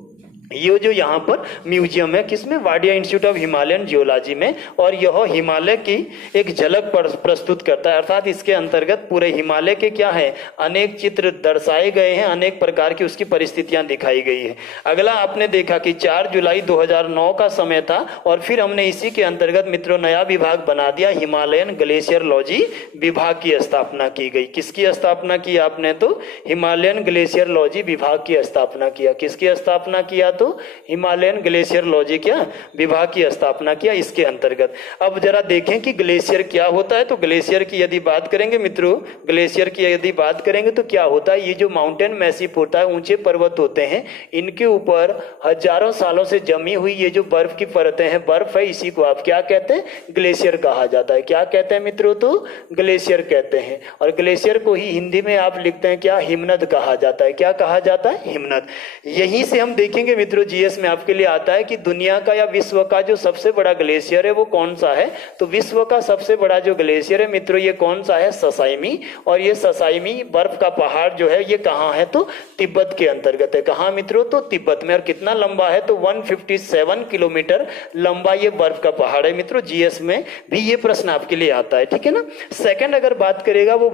ये जो यहाँ पर म्यूजियम है, किसमें, Wadia institute of Himalayan geology में। और यह हिमालय की एक झलक प्रस्तुत करता है, अर्थात इसके अंतर्गत पूरे हिमालय के क्या है, अनेक चित्र दर्शाए गए हैं, अनेक प्रकार की उसकी परिस्थितियां दिखाई गई है। अगला आपने देखा कि 4 जुलाई 2009 का समय था और फिर हमने इसी के अंतर्गत मित्रों नया विभाग बना दिया, हिमालयन ग्लेशियरलॉजी विभाग की स्थापना की गई। किसकी स्थापना की आपने, तो हिमालयन ग्लेशियरलॉजी विभाग की स्थापना किया। किसकी स्थापना किया, तो हिमालयन ग्लेशियरलॉजी क्या विभाग की स्थापना किया इसके अंतर्गत। अब जरा देखें कि ग्लेशियर क्या होता है। तो ग्लेशियर की यदि बात करेंगे मित्रों, ग्लेशियर की यदि बात करेंगे तो क्या होता है, ये जो माउंटेन मैसिव होता है, ऊंचे पर्वत होते हैं, इनके ऊपर हजारों सालों से जमी हुई ये जो बर्फ की परतें हैं, बर्फ है, इसी को आप क्या कहते हैं, ग्लेशियर कहा जाता है। क्या कहते हैं मित्रों, तो ग्लेशियर कहते हैं। और ग्लेशियर को ही हिंदी में आप लिखते हैं क्या, हिमनद कहा जाता है। क्या कहा जाता है, हिमनद। यहीं से हम देखेंगे मित्रों, जीएस में आपके लिए आता है कि दुनिया का या विश्व का जो सबसे बड़ा ग्लेशियर है वो कौन सा है। तो विश्व का सबसे बड़ा जो ग्लेशियर है मित्रों, ये कौन सा है, ससाइमी। और ये ससाइमी बर्फ का पहाड़ जो है ये कहाँ है, तो तिब्बत के अंतर्गत है। कहाँ मित्रों, तो तिब्बत में। और कितना लंबा है, तो 157 किलोमीटर लंबा ये बर्फ का पहाड़ है मित्रों। जीएस में भी ये प्रश्न आपके लिए आता है, ठीक है ना। सेकंड अगर बात करेगा, वो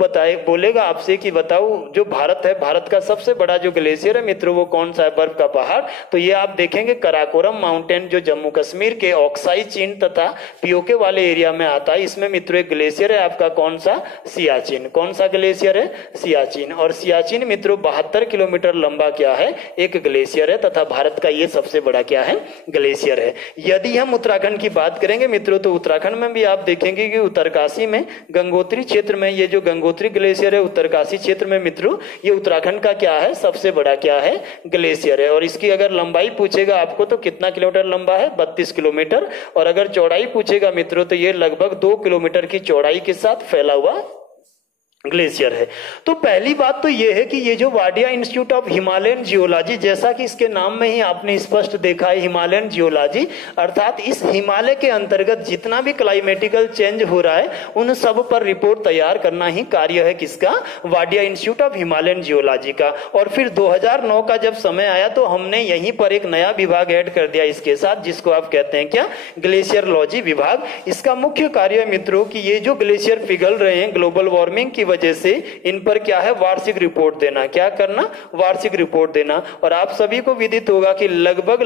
बोलेगा आपसे कि बताओ जो भारत है, भारत का सबसे बड़ा जो ग्लेशियर है मित्रों वो कौन सा है, बर्फ का पहाड़। तो ये आप देखेंगे कराकोरम माउंटेन जो जम्मू कश्मीर के ऑक्साई चीन तथा पीओके वाले एरिया में आता है। इसमें मित्रों एक ग्लेशियर है आपका, कौन सा, सियाचिन। कौन सा ग्लेशियर है, सियाचिन। और सियाचिन मित्रों 72 किलोमीटर लंबा क्या है, एक ग्लेशियर है तथा भारत का ये सबसे बड़ा क्या है, ग्लेशियर है। यदि हम उत्तराखंड की बात करेंगे मित्रों, तो उत्तराखंड में भी आप देखेंगे कि उत्तरकाशी में गंगोत्री क्षेत्र में ये जो गंगोत्री ग्लेशियर है उत्तरकाशी क्षेत्र में मित्रों, ये उत्तराखंड का क्या है, सबसे बड़ा क्या है, ग्लेशियर है। और इसकी अगर लंबाई पूछेगा आपको तो कितना किलोमीटर लंबा है, 32 किलोमीटर। और अगर चौड़ाई पूछेगा मित्रों तो ये लगभग 2 किलोमीटर की चौड़ाई के साथ फैला हुआ ग्लेशियर है। तो पहली बात तो यह है कि ये जो Wadia institute of Himalayan geology, जैसा कि इसके नाम में ही आपने स्पष्ट देखा है हिमालयन जियोलॉजी, अर्थात इस हिमालय के अंतर्गत जितना भी क्लाइमेटिकल चेंज हो रहा है उन सब पर रिपोर्ट तैयार करना ही कार्य है किसका, Wadia institute of Himalayan geology का। और फिर 2009 का जब समय आया तो हमने यहीं पर एक नया विभाग ऐड कर दिया इसके साथ, जिसको आप कहते हैं क्या, ग्लेशियरलॉजी विभाग। इसका मुख्य कार्य मित्रों कि ये जो ग्लेशियर पिघल रहे हैं ग्लोबल वार्मिंग की वजह से, इन पर क्या है, वार्षिक रिपोर्ट देना। क्या करना, वार्षिक रिपोर्ट देना। और आप सभी को विदित होगा कि लगभग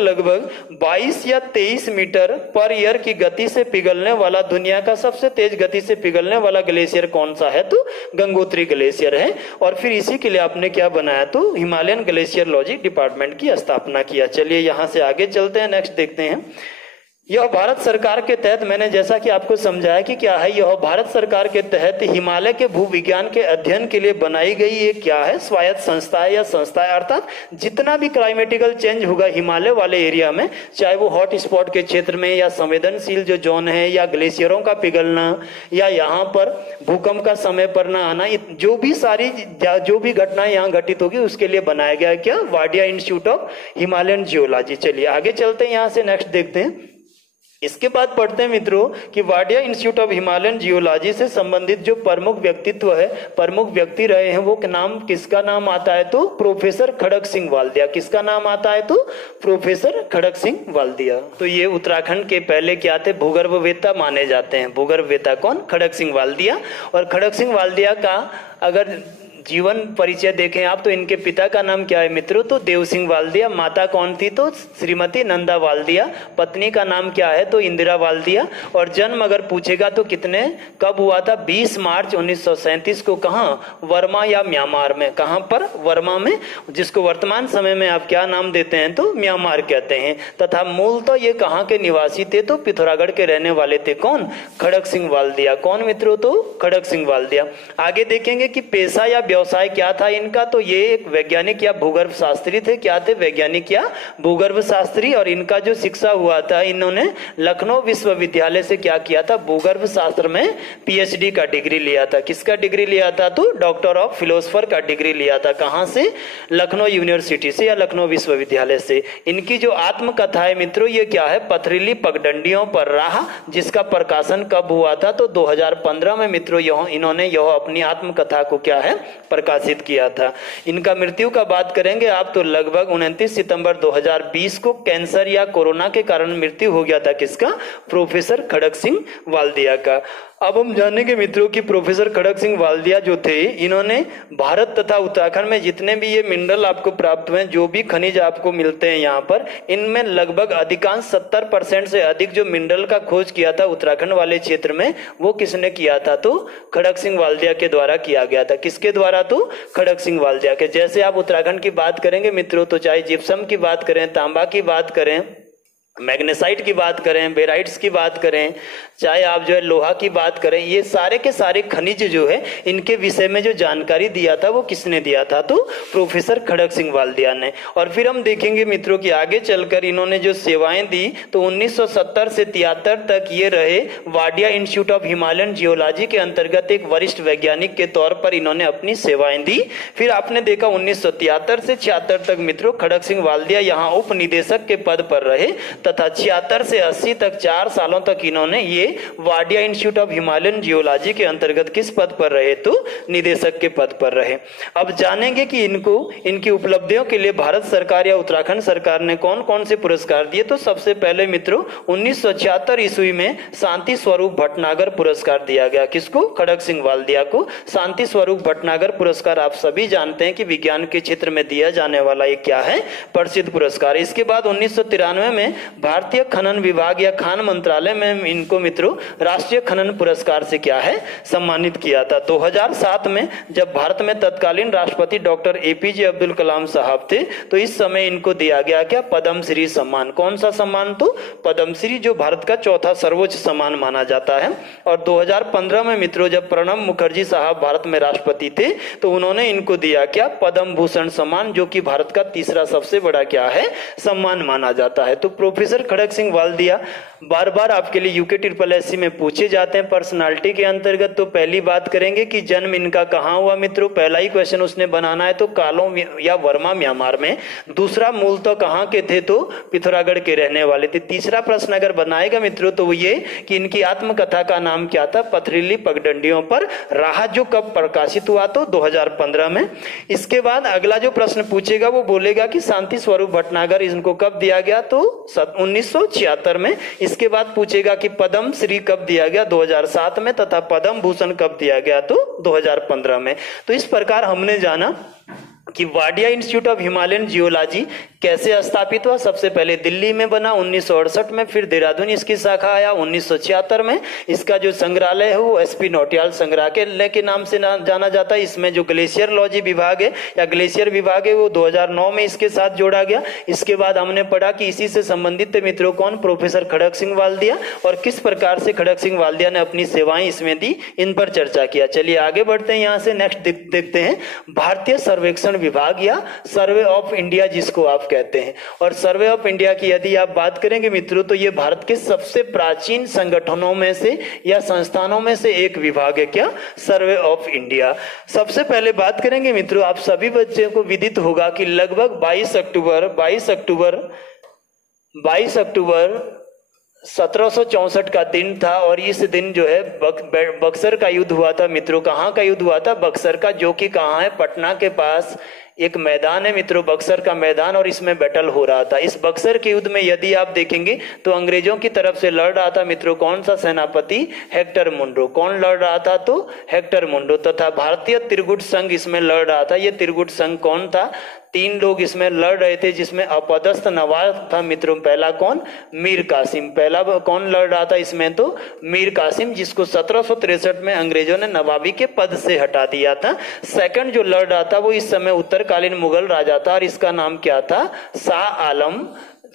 22 या 23 मीटर पर ईयर की गति से पिघलने वाला, दुनिया का सबसे तेज गति से पिघलने वाला ग्लेशियर कौन सा है, तो गंगोत्री ग्लेशियर है। और फिर इसी के लिए आपने क्या बनाया, तो हिमालयन ग्लेशियरलॉजी डिपार्टमेंट की स्थापना किया। चलिए यहां से आगे चलते हैं, नेक्स्ट देखते हैं। यह भारत सरकार के तहत, मैंने जैसा कि आपको समझाया कि क्या है, यह भारत सरकार के तहत हिमालय के भूविज्ञान के अध्ययन के लिए बनाई गई ये क्या है, स्वायत्त संस्था है या संस्था है। अर्थात जितना भी क्लाइमेटिकल चेंज होगा हिमालय वाले एरिया में, चाहे वो हॉट स्पॉट के क्षेत्र में या संवेदनशील जो जोन है या ग्लेशियरों का पिघलना या यहाँ पर भूकंप का समय पर ना आना, जो भी घटनाएं यहाँ घटित होगी उसके लिए बनाया गया क्या, Wadia institute of Himalayan geology. चलिए आगे चलते हैं, यहाँ से नेक्स्ट देखते हैं। इसके बाद पढ़ते हैं मित्रों कि Wadia institute of Himalayan geology से संबंधित जो प्रमुख व्यक्तित्व है, प्रमुख व्यक्ति रहे हैं, वो नाम किसका नाम आता है, तो प्रोफेसर खड़ग सिंह वाल्दिया। किसका नाम आता है, तो प्रोफेसर खड़ग सिंह वाल्दिया। तो ये उत्तराखंड के पहले क्या थे, भूगर्भवेत्ता माने जाते हैं। भूगर्भवेत्ता कौन, खड़ग सिंह वाल्दिया। और खड़ग सिंह वाल्दिया का अगर जीवन परिचय देखें आप तो इनके पिता का नाम क्या है मित्रों, तो देव सिंह वाल्दिया। माता कौन थी, तो श्रीमती नंदा वाल्दिया। पत्नी का नाम क्या है, तो इंदिरा वाल्दिया। और जन्म अगर पूछेगा तो कितने कब हुआ था, 20 मार्च 1937 को। कहाँ, वर्मा या म्यांमार में। कहाँ पर, वर्मा में, जिसको वर्तमान समय में आप क्या नाम देते हैं, तो म्यांमार कहते हैं। तथा मूल तो ये कहाँ के निवासी थे, तो पिथौरागढ़ के रहने वाले थे। कौन, खड़ग सिंह वाल्दिया। कौन मित्रों, तो खड़ग सिंह वाल्दिया। आगे देखेंगे कि पेशा या व्यवसाय क्या था इनका, तो ये एक वैज्ञानिक या भूगर्भ शास्त्री थे। क्या थे, वैज्ञानिक या भूगर्भ शास्त्री। और इनका जो शिक्षा हुआ था, इन्होंने लखनऊ विश्वविद्यालय से क्या किया था, भूगर्भ शास्त्र में पीएचडी का डिग्री लिया था। किसका डिग्री लिया था, तो डॉक्टर ऑफ फिलोसफर का डिग्री लिया था। कहां से, लखनऊ यूनिवर्सिटी से या लखनऊ विश्वविद्यालय से। इनकी जो आत्मकथा है मित्रों, ये क्या है, पथरीली पगडंडियों पर राह, जिसका प्रकाशन कब हुआ था, तो 2015 में मित्रों इन्होंने यह अपनी आत्मकथा को क्या है, प्रकाशित किया था। इनका मृत्यु का बात करेंगे आप तो लगभग 29 सितंबर 2020 को कैंसर या कोरोना के कारण मृत्यु हो गया था। किसका, प्रोफेसर खड़ग सिंह वाल्दिया का। अब हम जानेंगे मित्रों कि प्रोफेसर खड़ग सिंह वाल्दिया जो थे, इन्होंने भारत तथा उत्तराखंड में जितने भी ये मिनरल आपको प्राप्त हुए, जो भी खनिज आपको मिलते हैं यहाँ पर, इनमें लगभग अधिकांश 70% से अधिक जो मिनरल का खोज किया था उत्तराखंड वाले क्षेत्र में, वो किसने किया था, तो खड़ग सिंह वाल्दिया के द्वारा किया गया था। किसके द्वारा, तो खड़ग सिंह वाल्दिया के। जैसे आप उत्तराखंड की बात करेंगे मित्रों, तो चाहे जिप्सम की बात करें, तांबा की बात करें, मैग्नेसाइट की बात करें, बेराइट्स की बात करें, चाहे आप जो है लोहा की बात करें, ये सारे के सारे खनिज जो है, इनके विषय में जो जानकारी दिया था वो किसने दिया था, तो प्रोफेसर खड़ग सिंह वाल्दिया ने। और फिर हम देखेंगे मित्रों कि आगे चलकर इन्होंने जो सेवाएं दी, तो 1970 से 73 तक ये रहे Wadia institute of Himalayan geology के अंतर्गत एक वरिष्ठ वैज्ञानिक के तौर पर इन्होंने अपनी सेवाएं दी। फिर आपने देखा 1973 से 76 तक मित्रों खड़ग सिंह वाल्दिया यहाँ उप निदेशक के पद पर रहे, तथा 76 से 80 तक 4 सालों तक इन्होंने ये Wadia institute of Himalayan geology के अंतर्गत किस पद पर रहे, तो निदेशक के पद पर रहे। अब जानेंगे कि इनको इनकी उपलब्धियों के लिए भारत सरकार या उत्तराखंड सरकार ने कौन कौन से पुरस्कार दिए। तो सबसे पहले मित्रों 1976 ईस्वी में शांति स्वरूप भटनागर पुरस्कार दिया गया। किसको, खड़ग सिंह वाल्दिया को शांति स्वरूप भटनागर पुरस्कार। आप सभी जानते हैं कि विज्ञान के क्षेत्र में दिया जाने वाला एक क्या है, प्रसिद्ध पुरस्कार। इसके बाद 1993 में भारतीय खनन विभाग या खान मंत्रालय में इनको मित्रों राष्ट्रीय खनन पुरस्कार से क्या है, सम्मानित किया था। 2007 में जब भारत में तत्कालीन राष्ट्रपति डॉक्टर एपीजे अब्दुल कलाम साहब थे, तो इस समय इनको दिया गया क्या, पद्मश्री सम्मान। कौन सा सम्मान, तो पद्मश्री, जो भारत का चौथा सर्वोच्च सम्मान माना जाता है। और 2015 में मित्रों जब प्रणब मुखर्जी साहब भारत में राष्ट्रपति थे, तो उन्होंने इनको दिया क्या, पद्म भूषण सम्मान, जो कि भारत का तीसरा सबसे बड़ा क्या है, सम्मान माना जाता है। तो प्रोफेसर खड़ग सिंह वाल्दिया बार बार आपके लिए यूके SSC में पूछे जाते हैं पर्सनालिटी के अंतर्गत। तो पहली बात करेंगे कि जन्म इनका कहाँ हुआ मित्रों, पहला ही क्वेश्चन उसने बनाना है, तो कालों या वर्मा म्यांमार में। दूसरा, मूल तो कहाँ के थे, तो पिथौरागढ़ के रहने वाले थे। तीसरा प्रश्न अगर बनाएगा मित्रों तो वो ये कि इनकी आत्मकथा का नाम क्या था, पथरीली पगडंडियों पर राह, जो कब प्रकाशित हुआ, तो 2015 में। इसके बाद अगला जो प्रश्न पूछेगा वो बोलेगा कि शांति स्वरूप भटनागर इनको कब दिया गया, तो 1976 में। इसके बाद पूछेगा कि पद्म श्री कब दिया गया, 2007 में, तथा पद्म भूषण कब दिया गया, तो 2015 में। तो इस प्रकार हमने जाना कि Wadia institute of Himalayan geology कैसे स्थापित हुआ। सबसे पहले दिल्ली में बना 1968 में, फिर देहरादून इसकी शाखा आया 1976 में। इसका जो संग्रहालय है वो एसपी नौटियाल संग्रहालय के नाम से जाना जाता है। इसमें जो ग्लेशियरलॉजी विभाग है या ग्लेशियर विभाग है वो 2009 में इसके साथ जोड़ा गया। इसके बाद हमने पढ़ा कि इसी से संबंधित मित्रों कौन, प्रोफेसर खड़ग सिंह वाल्दिया, और किस प्रकार से खड़ग सिंह वाल्दिया ने अपनी सेवाएं इसमें दी, इन पर चर्चा किया। चलिए आगे बढ़ते हैं, यहाँ से नेक्स्ट देखते हैं भारतीय सर्वेक्षण विभाग या सर्वे ऑफ इंडिया जिसको आप कहते हैं। और सर्वे ऑफ इंडिया की यदि आप बात करेंगे मित्रों तो ये भारत के सबसे प्राचीन संगठनों में से या संस्थानों में से एक विभाग है। क्या, सर्वे ऑफ इंडिया। सबसे पहले बात करेंगे मित्रों, आप सभी बच्चों को विदित होगा कि लगभग 22 अक्टूबर 1764 का दिन था। और इस दिन जो है बक्सर का युद्ध हुआ था मित्रों। कहाँ का युद्ध हुआ था, बक्सर का, जो कि कहाँ है, पटना के पास एक मैदान है मित्रों, बक्सर का मैदान, और इसमें बैटल हो रहा था। इस बक्सर के युद्ध में यदि आप देखेंगे तो अंग्रेजों की तरफ से लड़ रहा था मित्रों कौन सा सेनापति, हेक्टर मुंडो। कौन लड़ रहा था, तो हेक्टर मुंडो। तथा भारतीय त्रिगुट संघ इसमें लड़ रहा था। ये त्रिगुट संघ कौन था, 3 लोग इसमें लड़ रहे थे, जिसमें अपदस्थ नवाब था मित्रों, पहला कौन, मीर कासिम। पहला कौन लड़ रहा था इसमें, तो मीर कासिम, जिसको 1763 में अंग्रेजों ने नवाबी के पद से हटा दिया था। सेकंड जो लड़ रहा था वो इस समय उत्तरकालीन मुगल राजा था, और इसका नाम क्या था, शाह आलम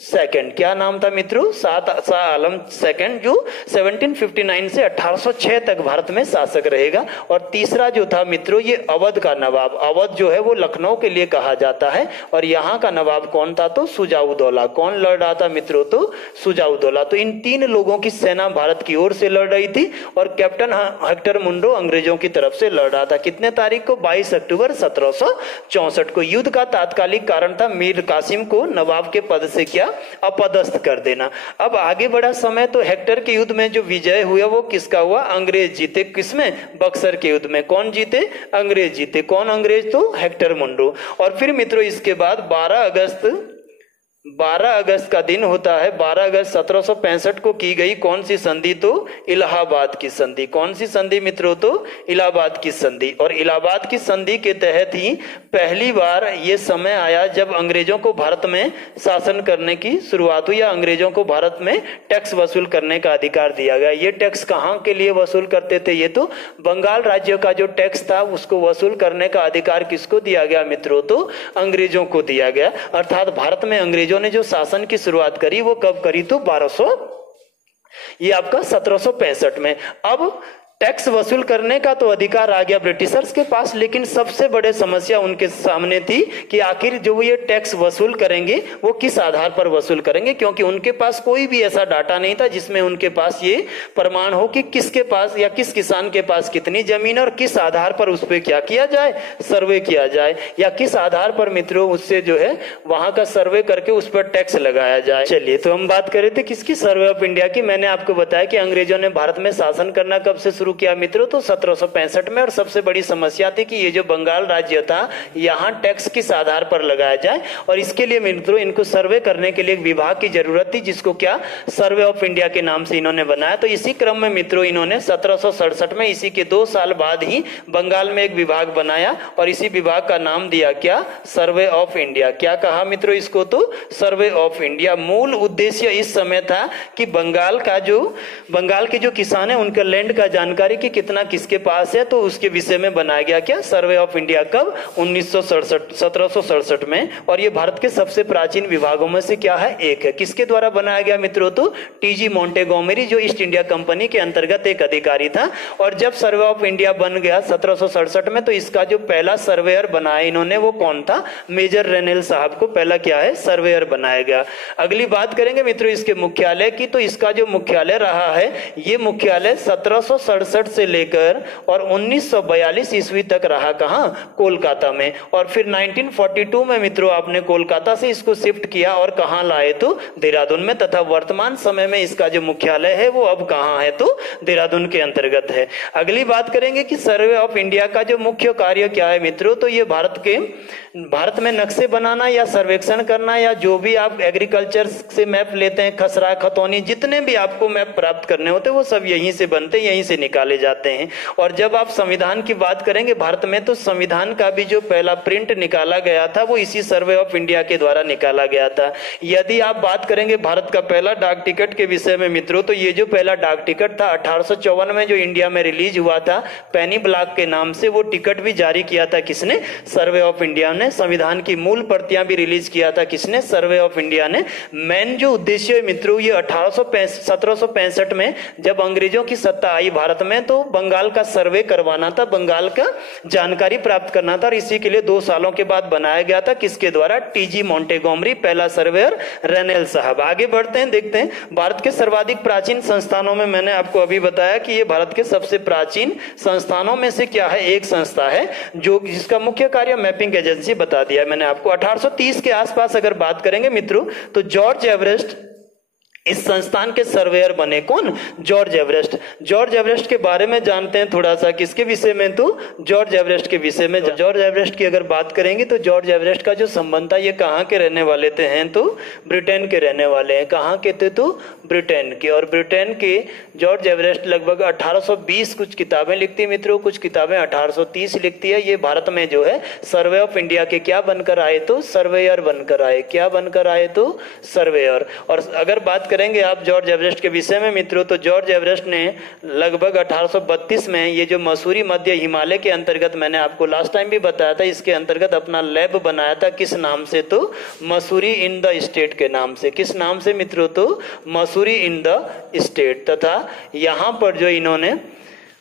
सेकंड। क्या नाम था मित्रों, शाह आलम सेकंड, जो 1759 से 1806 तक भारत में शासक रहेगा। और तीसरा जो था मित्रों, ये अवध का नवाब। अवध जो है वो लखनऊ के लिए कहा जाता है, और यहाँ का नवाब कौन था, तो सुजाउद्दौला। कौन लड़ रहा था मित्रों, तो सुजाउद्दौला। तो इन 3 लोगों की सेना भारत की ओर से लड़ रही थी, और कैप्टन हेक्टर मुंडो अंग्रेजों की तरफ से लड़ रहा था। कितने तारीख को, 22 अक्टूबर 1764 को। युद्ध का तात्कालिक कारण था मीर कासिम को नवाब के पद से क्या, अपदस्थ कर देना। अब आगे बढ़ा समय, तो हेक्टर के युद्ध में जो विजय हुआ वो किसका हुआ, अंग्रेज जीते। किसमें, बक्सर के युद्ध में। कौन जीते, अंग्रेज जीते। कौन अंग्रेज, तो हेक्टर मुंडो। और फिर मित्रों इसके बाद 12 अगस्त का दिन होता है। 12 अगस्त 1765 को की गई कौन सी संधि, तो इलाहाबाद की संधि। कौन सी संधि मित्रों, तो इलाहाबाद की संधि। और इलाहाबाद की संधि के तहत ही पहली बार ये समय आया जब अंग्रेजों को भारत में शासन करने की शुरुआत हुई, या अंग्रेजों को भारत में टैक्स वसूल करने का अधिकार दिया गया। ये टैक्स कहाँ के लिए वसूल करते थे, ये तो बंगाल राज्य का जो टैक्स था उसको वसूल करने का अधिकार किसको दिया गया मित्रों, तो अंग्रेजों को दिया गया। अर्थात भारत में अंग्रेजों ने जो शासन की शुरुआत करी वो कब करी, तो ये आपका 1765 में। अब टैक्स वसूल करने का तो अधिकार आ गया ब्रिटिशर्स के पास, लेकिन सबसे बड़े समस्या उनके सामने थी कि आखिर जो ये टैक्स वसूल करेंगे वो किस आधार पर वसूल करेंगे, क्योंकि उनके पास कोई भी ऐसा डाटा नहीं था जिसमें उनके पास ये प्रमाण हो कि किसके पास या किस किसान के पास कितनी जमीन और किस आधार पर उस पर क्या किया जाए, सर्वे किया जाए, या किस आधार पर मित्रों उससे जो है वहां का सर्वे करके उस पर टैक्स लगाया जाए। चलिए, तो हम बात कर रहे थे किसकी, सर्वे ऑफ इंडिया की। मैंने आपको बताया कि अंग्रेजों ने भारत में शासन करना कब से शुरू किया मित्रों, तो 1765 में। और सबसे बड़ी समस्या थी कि ये जो बंगाल राज्य था यहाँ टैक्स किस आधार पर लगाया जाए, और इसके लिए मित्रों इनको सर्वे करने के लिए एक विभाग की जरूरत थी, जिसको क्या, सर्वे ऑफ इंडिया के नाम से इन्होंने बनाया। तो इसी क्रम में मित्रों इन्होंने 1767 में, इसी के 2 साल बाद ही बंगाल में एक विभाग बनाया, और इसी विभाग का नाम दिया क्या, सर्वे ऑफ इंडिया। क्या कहा मित्रों इसको, तो सर्वे ऑफ इंडिया। मूल उद्देश्य इस समय था कि बंगाल के जो किसान है उनका लैंड का जानकारी कि कितना किसके पास है, तो उसके विषय में बनाया गया क्या, सर्वे ऑफ इंडिया। कब, 1767 में। और ये भारत के सबसे प्राचीन विभागों में से क्या है, एक है। किसके द्वारा बनाया गया मित्रों, तो टीजी मोंटेगोमेरी, जो ईस्ट इंडिया कंपनी के अंतर्गत एक अधिकारी था। और जब सर्वे ऑफ इंडिया बन गया 1767 में, तो इसका जो पहला सर्वेयर बनाया इन्होंने वो कौन था, मेजर रेनेल साहब को पहला क्या है, सर्वेयर बनाया गया। अगली बात करेंगे मित्रों इसके मुख्यालय की, तो इसका जो मुख्यालय रहा है, ये मुख्यालय 1767 से लेकर और 1942 ईस्वी तक रहा कहां, कोलकाता में। और फिर 1942 में मित्रों आपने कोलकाता से इसको शिफ्ट किया और कहां लाए, तो देहरादून में। तथा वर्तमान समय में इसका जो मुख्यालय है वो अब कहां है, तो देहरादून के अंतर्गत है। अगली बात करेंगे कि सर्वे ऑफ इंडिया का जो मुख्य कार्य क्या है मित्रों, तो ये भारत में नक्शे बनाना या सर्वेक्षण करना, या जो भी आप एग्रीकल्चर से मैप लेते हैं, खसरा, खतौनी, जितने भी आपको मैप प्राप्त करने होते हैं वो सब यहीं से बनते हैं, यहीं से निकाले जाते हैं। और जब आप संविधान की बात करेंगे भारत में, तो संविधान का भी जो पहला प्रिंट निकाला गया था वो इसी सर्वे ऑफ इंडिया के द्वारा निकाला गया था। यदि आप बात करेंगे भारत का पहला डाक टिकट के विषय में मित्रों, तो ये जो पहला डाक टिकट था 1854 में जो इंडिया में रिलीज हुआ था पेनी ब्लॉक के नाम से, वो टिकट भी जारी किया था किसने, सर्वे ऑफ इंडिया ने। संविधान की मूल प्रतियां भी रिलीज किया था किसने, सर्वे ऑफ इंडिया ने। मेन जो उद्देश्य है मित्रों, ये 1765 में जब अंग्रेजों की सत्ता आई भारत में, तो बंगाल का सर्वे करवाना था, बंगाल का जानकारी प्राप्त करना था। और इसी के लिए 2 सालों के बाद बनाया गया था, किसके द्वारा, टीजी मोंटेगोमरी, पहला सर्वेयर रेनेल साहब। आगे बढ़ते हैं, देखते हैं भारत के सर्वाधिक प्राचीन संस्थानों में, मैंने आपको अभी बताया कि ये भारत के सबसे प्राचीन संस्थानों में से क्या है, एक संस्था है जो जिसका मुख्य कार्य मैपिंग एजेंसी बता दिया मैंने आपको। 1830 के आसपास अगर बात करेंगे मित्रों, तो जॉर्ज एवरेस्ट इस संस्थान के सर्वेयर बने कौन? George Everest. जॉर्ज एवरेस्ट के बारे में जानते हैं थोड़ा सा, किसके विषय में? तो जॉर्ज एवरेस्ट के विषय में। जॉर्ज एवरेस्ट की अगर बात करेंगे तो जॉर्ज एवरेस्ट का जो संबंध था, ये कहाँ के रहने वाले थे? हैं तो ब्रिटेन के रहने वाले हैं। कहाँ के थे? तो ब्रिटेन के। और ब्रिटेन के जॉर्ज एवरेस्ट लगभग 1820 कुछ किताबें लिखती है मित्रों, कुछ किताबें 1830 लिखती है। ये भारत में जो है सर्वे ऑफ इंडिया के क्या बनकर आए? तो सर्वेयर बनकर आए। क्या बनकर आए? तो सर्वेयर। और अगर बात करेंगे आप जॉर्ज एवरेस्ट के विषय में मित्रों, तो जॉर्ज एवरेस्ट ने लगभग 1832 में ये जो मसूरी मध्य हिमालय के अंतर्गत, मैंने आपको लास्ट टाइम भी बताया था, इसके अंतर्गत अपना लैब बनाया था। किस नाम से? तो मसूरी इन द स्टेट के नाम से। किस नाम से मित्रों? तो मसूरी इन द स्टेट। तथा यहां पर जो इन्होंने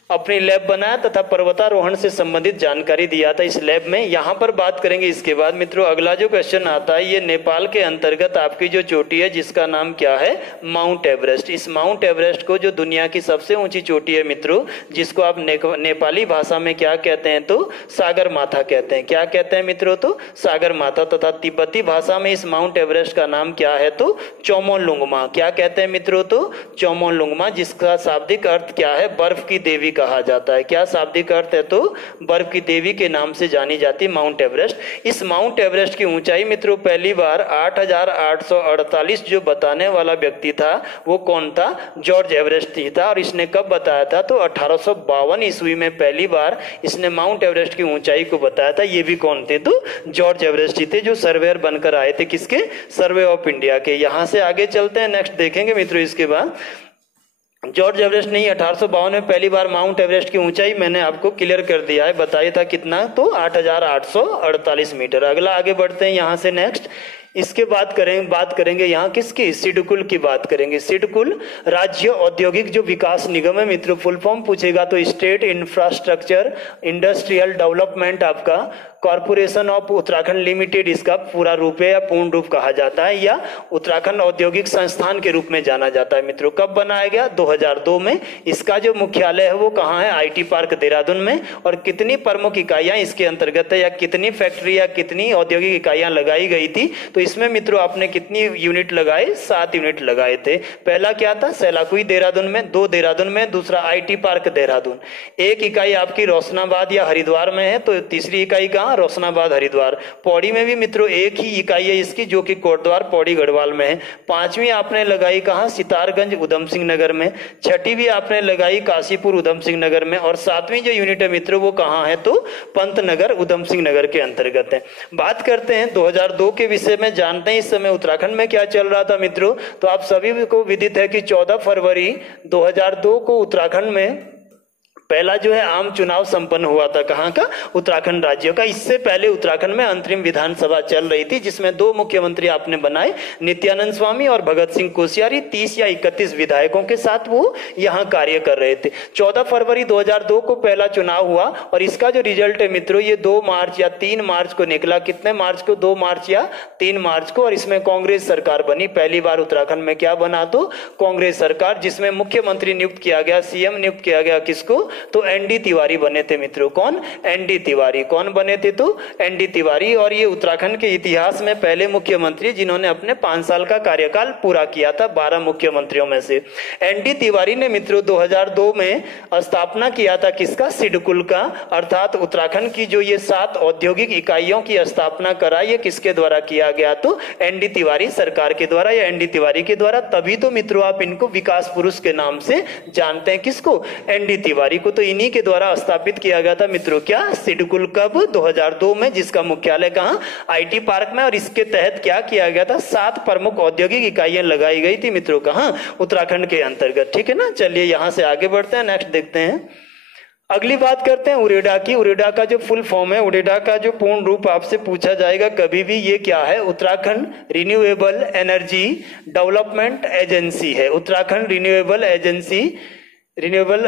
अपनी लैब बनाया तथा पर्वतारोहण से संबंधित जानकारी दिया था इस लैब में। यहां पर बात करेंगे इसके बाद मित्रों, अगला जो क्वेश्चन आता है, ये नेपाल के अंतर्गत आपकी जो चोटी है जिसका नाम क्या है? Mount Everest. इस माउंट एवरेस्ट को, जो दुनिया की सबसे ऊंची चोटी है मित्रों, जिसको आप नेपाली भाषा में क्या कहते हैं? तो सागर माथा कहते हैं। क्या कहते हैं मित्रों? तो सागर माथा। तथा तिब्बती भाषा में इस माउंट एवरेस्ट का नाम क्या है? तो चोमोलुंगमा। क्या कहते हैं मित्रों? तो चोमोलुंगमा, जिसका शाब्दिक अर्थ क्या है? बर्फ की देवी कहा जाता है। क्या शाब्दिक अर्थ है? तो बर्फ की देवी के नाम से जानी जाती है माउंट एवरेस्ट। इस माउंट एवरेस्ट की ऊंचाई मित्रों पहली बार 8,848 जो बताने वाला व्यक्ति था वो कौन था? जॉर्ज एवरेस्ट ही था। और इसने कब बताया था? तो 1852 ईस्वी में पहली बार इसने माउंट एवरेस्ट की ऊंचाई को बताया था। ये भी कौन थे? तो जॉर्ज एवरेस्ट ही थे, जो सर्वेयर बनकर आए थे। किसके? सर्वे ऑफ इंडिया के। यहां से आगे चलते हैं, नेक्स्ट देखेंगे मित्रों। इसके बाद जॉर्ज एवरेस्ट नहीं, 1852 में पहली बार माउंट एवरेस्ट की ऊंचाई मैंने आपको क्लियर कर दिया है, बताया था कितना? तो 8,848 मीटर। अगला आगे बढ़ते हैं यहां से नेक्स्ट। इसके बात करेंगे यहाँ किसकी? सिडकुल की बात करेंगे। सिडकुल राज्य औद्योगिक जो विकास निगम है मित्रों, फुल फॉर्म पूछेगा तो स्टेट इंफ्रास्ट्रक्चर इंडस्ट्रियल डेवलपमेंट आपका कॉर्पोरेशन ऑफ उत्तराखंड लिमिटेड इसका पूरा रूप है या पूर्ण रूप कहा जाता है, या उत्तराखंड औद्योगिक संस्थान के रूप में जाना जाता है मित्रों। कब बनाया गया? 2002 में। इसका जो मुख्यालय है वो कहाँ है? आईटी पार्क देहरादून में। और कितनी प्रमुख इकाइयां इसके अंतर्गत है, या कितनी फैक्ट्री या कितनी औद्योगिक इकाइयां लगाई गई थी? तो इसमें मित्रों आपने कितनी यूनिट लगाए? 7 यूनिट लगाए थे। पहला क्या था? सैलाकुई देहरादून में, 2 देहरादून में, दूसरा आईटी पार्क देहरादून। एक इकाई आपकी रोशनाबाद या हरिद्वार में है, तो तीसरी इकाई कहाँ? रोशनाबाद हरिद्वार। पौड़ी में भी मित्रों एक ही इकाई है इसकी, जो कि कोटद्वार पौड़ी गढ़वाल में है। 5वीं आपने लगाई कहाँ? सितारगंज उधम सिंह नगर में। 6ठी भी आपने लगाई काशीपुर उधम सिंह नगर में। और 7वीं जो यूनिट है मित्रों वो कहाँ है? तो पंतनगर उधम सिंह नगर के अंतर्गत है। बात करते हैं 2002 के विषय में, जानते हैं इस समय उत्तराखंड में क्या चल रहा था मित्रों। तो आप सभी को विदित है कि 14 फरवरी 2002 को उत्तराखंड में पहला जो है आम चुनाव संपन्न हुआ था। कहाँ का? उत्तराखंड राज्य का। इससे पहले उत्तराखंड में अंतरिम विधानसभा चल रही थी, जिसमें 2 मुख्यमंत्री आपने बनाए, नित्यानंद स्वामी और भगत सिंह कोश्यारी। 30 या 31 विधायकों के साथ वो यहाँ कार्य कर रहे थे। 14 फरवरी 2002 को पहला चुनाव हुआ और इसका जो रिजल्ट है मित्रों ये 2 मार्च या 3 मार्च को निकला। कितने मार्च को? 2 मार्च या 3 मार्च को। और इसमें कांग्रेस सरकार बनी। पहली बार उत्तराखंड में क्या बना? तो कांग्रेस सरकार, जिसमें मुख्यमंत्री नियुक्त किया गया, सीएम नियुक्त किया गया किसको? तो एनडी तिवारी बने थे मित्रों। कौन? एनडी तिवारी। कौन बने थे? तो एनडी तिवारी। और ये उत्तराखंड के इतिहास में पहले मुख्यमंत्री जिन्होंने अपने 5 साल का कार्यकाल पूरा किया था 12 मुख्यमंत्रियों में से। एनडी तिवारी ने मित्रों 2002 में स्थापना किया था किसका? सिडकुल का। अर्थात उत्तराखंड की जो ये 7 औद्योगिक इकाइयों की स्थापना कराई, ये किसके द्वारा किया गया? तो एनडी तिवारी सरकार के द्वारा या एनडी तिवारी के द्वारा। तभी तो मित्रों आप इनको विकास पुरुष के नाम से जानते हैं। किसको? एनडी तिवारी को। तो इन्हीं के द्वारा स्थापित किया गया था मित्रों क्या? सिडकुल। कब? 2002 में, जिसका मुख्यालय कहां? आईटी पार्क में। और इसके तहत क्या किया गया था? 7 प्रमुख औद्योगिक इकाइयां लगाई गई थी मित्रों। कहां? उत्तराखंड के अंतर्गत। ठीक है ना। चलिए यहां से आगे बढ़ते हैं, नेक्स्ट देखते हैं। अगली बात करते हैं उरेडा की। उरेडा का जो फुल फॉर्म है, उरेडा का जो पूर्ण रूप आपसे पूछा जाएगा कभी भी, ये क्या है? Uttarakhand renewable energy development agency है। उत्तराखंड रिन्यूएबल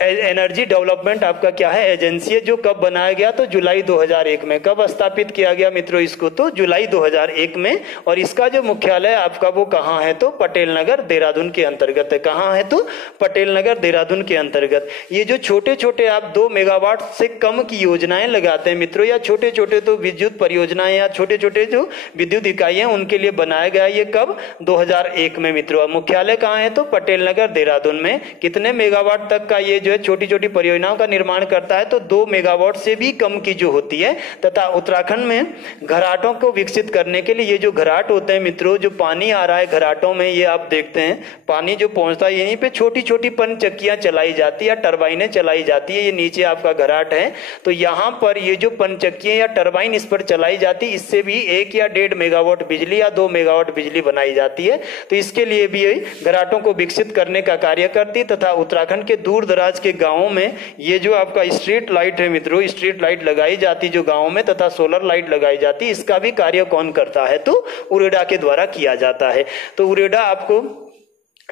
एनर्जी डेवलपमेंट आपका क्या है, एजेंसी है, जो कब बनाया गया तो जुलाई 2001 में। कब स्थापित किया गया मित्रों इसको, तो जुलाई 2001 में। और इसका जो मुख्यालय आपका वो कहाँ है, तो पटेल नगर देहरादून के अंतर्गत है। कहाँ है, तो पटेल नगर देहरादून के अंतर्गत। ये जो छोटे छोटे आप 2 मेगावाट से कम की योजनाएं लगाते हैं मित्रों, या छोटे छोटे तो विद्युत परियोजनाएं या छोटे छोटे जो विद्युत इकाइयां उनके लिए बनाया गया। ये कब, 2001 में मित्रों। मुख्यालय कहाँ है, तो पटेल नगर देहरादून में। कितने मेगावाट तक का ये जो है छोटी छोटी परियोजनाओं का निर्माण करता है, तो 2 मेगावाट से भी कम की जो होती है। तथा उत्तराखंड में घराटों को विकसित करने के लिए, ये जो घराट होते हैं मित्रों, जो पानी आ रहा है घराटों में, ये आप देखते हैं पानी जो पहुंचता है, यहीं पे छोटी छोटी पनचक्कियां चलाई जाती है या टरबाइनें चलाई जाती है। ये नीचे आपका घराट है, तो यहाँ पर ये जो पनचक्कियां या टरबाइन इस पर चलाई जाती है, इससे भी 1 या 1.5 मेगावाट बिजली या 2 मेगावाट बिजली बनाई जाती है। तो इसके लिए भी घराटों को विकसित करने का कार्य करती। तथा उत्तराखंड के दूर दराज के गांवों में ये जो आपका स्ट्रीट लाइट है मित्रों, स्ट्रीट लाइट लगाई जाती जो गांवों में, तथा सोलर लाइट लगाई जाती, इसका भी कार्य कौन करता है, तो उरेडा के द्वारा किया जाता है। तो उरेडा आपको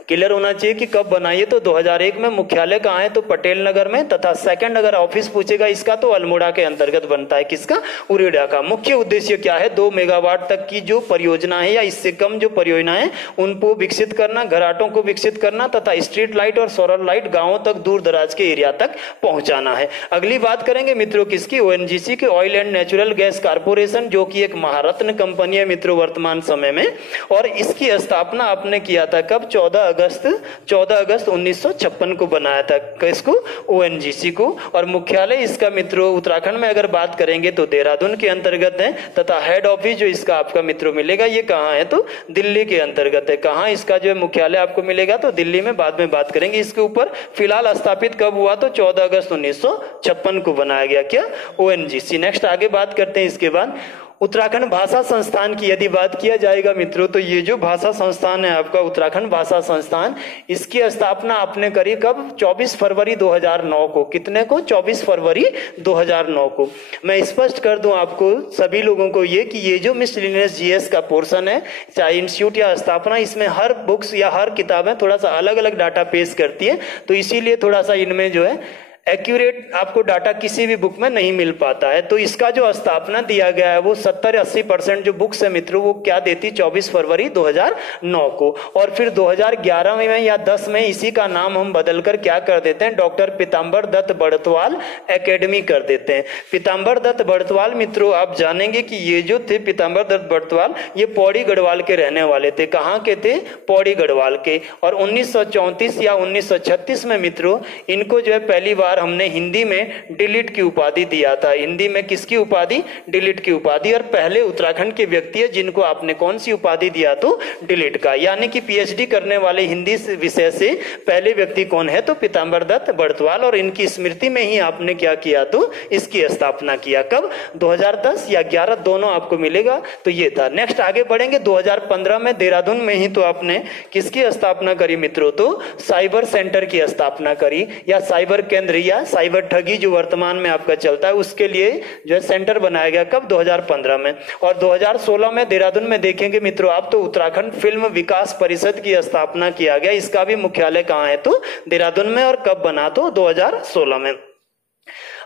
क्लियर होना चाहिए कि कब बनाइए, तो 2001 में। मुख्यालय कहाँ है, तो पटेल नगर में। तथा सेकंड अगर ऑफिस पूछेगा इसका, तो अल्मोड़ा के अंतर्गत बनता है। किसका, उरेडा का। मुख्य उद्देश्य क्या है, 2 मेगावाट तक की जो परियोजना है या इससे कम जो परियोजना है उनको विकसित करना, घराटों को विकसित करना, तथा स्ट्रीट लाइट और सोलर लाइट गांवों तक, दूर दराज के एरिया तक पहुंचाना है। अगली बात करेंगे मित्रों किसकी, ONGC के, oil and natural gas corporation, जो कि एक महारत्न कंपनी है मित्रों वर्तमान समय में। और इसकी स्थापना आपने किया था कब, 14 अगस्त 1956 को बनाया था। किसको, ONGC को। और मुख्यालय इसका मित्रों उत्तराखंड में अगर बात करेंगे तो देहरादून के अंतर्गत है। तथा हेड ऑफिस जो इसका आपका मित्रों मिलेगा, ये कहाँ है, तो दिल्ली के अंतर्गत है। कहाँ इसका जो है मुख्यालय आपको मिलेगा, तो दिल्ली में। बाद में बात करेंगे इसके ऊपर। फिलहाल स्थापित कब हुआ, तो 14 अगस्त 1956 को बनाया गया। क्या, ONGC। नेक्स्ट आगे बात करते हैं इसके बाद उत्तराखंड भाषा संस्थान की। यदि बात किया जाएगा मित्रों, तो ये जो भाषा संस्थान है आपका उत्तराखंड भाषा संस्थान, इसकी स्थापना आपने करी कब, 24 फरवरी 2009 को। कितने को, 24 फरवरी 2009 को। मैं स्पष्ट कर दूं आपको सभी लोगों को ये कि ये जो मिसलिनियस GS का पोर्शन है, चाहे इंस्टीट्यूट या स्थापना, इसमें हर बुक्स या हर किताबें थोड़ा सा अलग अलग डाटा पेश करती है। तो इसीलिए थोड़ा सा इनमें जो है एक्यूरेट आपको डाटा किसी भी बुक में नहीं मिल पाता है। तो इसका जो स्थापना दिया गया है वो 70-80% जो बुक्स है मित्रों वो क्या देती, 24 फरवरी 2009 को। और फिर 2011 में या 10 में इसी का नाम हम बदलकर क्या कर देते हैं, डॉक्टर पीताम्बर दत्त बड़तवाल एकेडमी कर देते हैं। पीताम्बर दत्त बड़तवाल मित्रों आप जानेंगे कि ये जो थे पीताम्बर दत्त बड़तवाल, ये पौड़ी गढ़वाल के रहने वाले थे। कहाँ के थे, पौड़ी गढ़वाल के। और 1934 या 1936 में मित्रों इनको जो है पहली बार हमने हिंदी में डिलीट की उपाधि दिया था। हिंदी में किसकी उपाधि, डिलीट की उपाधि। और पहले उत्तराखंड के व्यक्ति है जिनको आपने कौन सी उपाधि दिया, तो डिलीट का। यानी कि PhD करने वाले हिंदी विषय से पहले व्यक्ति कौन है, तो पीताम्बर दत्त बड़तवाल। और इनकी स्मृति में ही आपने क्या किया, तो इसकी स्थापना किया। कब, 2010 या 11 दोनों आपको मिलेगा। तो ये था। नेक्स्ट आगे बढ़ेंगे 2015 में देहरादून में ही तो आपने किसकी स्थापना करी मित्रों, तो साइबर सेंटर की स्थापना करी, या साइबर केंद्र या साइबर ठगी जो वर्तमान में आपका चलता है उसके लिए जो है सेंटर बनाया गया। कब, 2015 में। और 2016 में देहरादून में देखेंगे मित्रों आप, तो उत्तराखंड फिल्म विकास परिषद की स्थापना किया गया। इसका भी मुख्यालय कहाँ है, तो देहरादून में। और कब बना, तो 2016 में।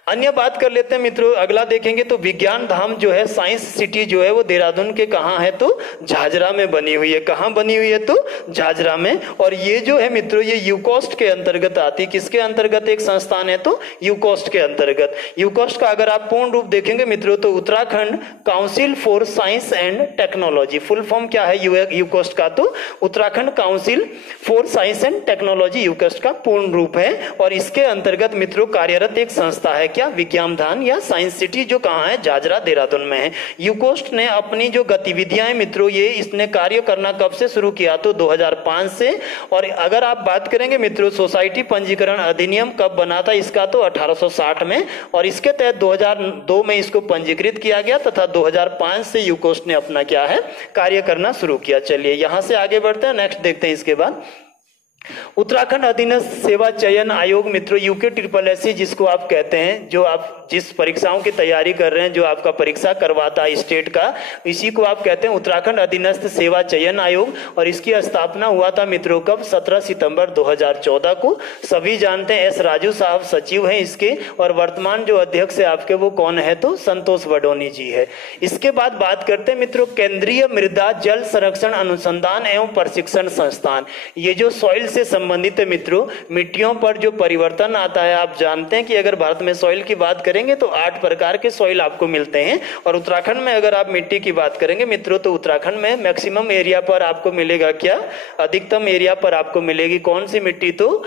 अन्य बात कर लेते हैं मित्रों, अगला देखेंगे तो विज्ञान धाम जो है, साइंस सिटी जो है वो देहरादून के कहाँ है, तो झाझरा में बनी हुई है। कहाँ बनी हुई है, तो झाझरा में। और ये जो है मित्रों ये यूकोस्ट के अंतर्गत आती है। किसके अंतर्गत एक संस्थान है, तो यूकोस्ट के अंतर्गत। यूकोस्ट का अगर आप पूर्ण रूप देखेंगे मित्रों, तो Uttarakhand council for science and technology. Full form क्या है यूकोस्ट का, तो Uttarakhand council for science and technology UCOST का पूर्ण रूप है। और इसके अंतर्गत मित्रों कार्यरत एक संस्था है, क्या, विज्ञान धाम या साइंस सिटी, जो कहाँ है, झाझरा देहरादून में है। यूकोस्ट ने अपनी जो गतिविधियां मित्रों ये इसने कार्य करना कब से शुरू किया, तो 2005 से। और अगर आप बात करेंगे मित्रों सोसाइटी पंजीकरण अधिनियम कब बना था इसका, तो 1860 में। और इसके तहत 2002 में इसको पंजीकृत किया गया, तथा 2005 से यूकोस्ट ने अपना क्या है कार्य करना शुरू किया। चलिए यहां से आगे बढ़ते हैं, नेक्स्ट देखते हैं इसके बाद उत्तराखंड अधीनस्थ सेवा चयन आयोग मित्रों यूके SSSC जिसको आप कहते हैं, जो आप जिस परीक्षाओं की तैयारी कर रहे हैं, जो आपका परीक्षा करवाता है स्टेट का, इसी को आप कहते हैं उत्तराखंड अधीनस्थ सेवा चयन आयोग। और इसकी स्थापना हुआ था मित्रों कब? 17 सितंबर 2014 को। सभी जानते हैं एस राजू साहब सचिव हैं इसके, और वर्तमान जो अध्यक्ष है आपके वो कौन है? तो संतोष वडोनी जी है। इसके बाद बात करते हैं मित्रों केंद्रीय मृदा जल संरक्षण अनुसंधान एवं प्रशिक्षण संस्थान। ये जो सॉइल से संबंधित है मित्रों, मिट्टियों पर जो परिवर्तन आता है, आप जानते हैं कि अगर भारत में सॉइल की बात करेंगे तो 8 प्रकार के सॉइल आपको मिलते हैं। और उत्तराखंड में अगर आप मिट्टी की बात करेंगे मित्रों तो उत्तराखंड में मैक्सिमम एरिया पर आपको मिलेगा क्या? अधिकतम एरिया पर आपको मिलेगी कौन सी मिट्टी? तो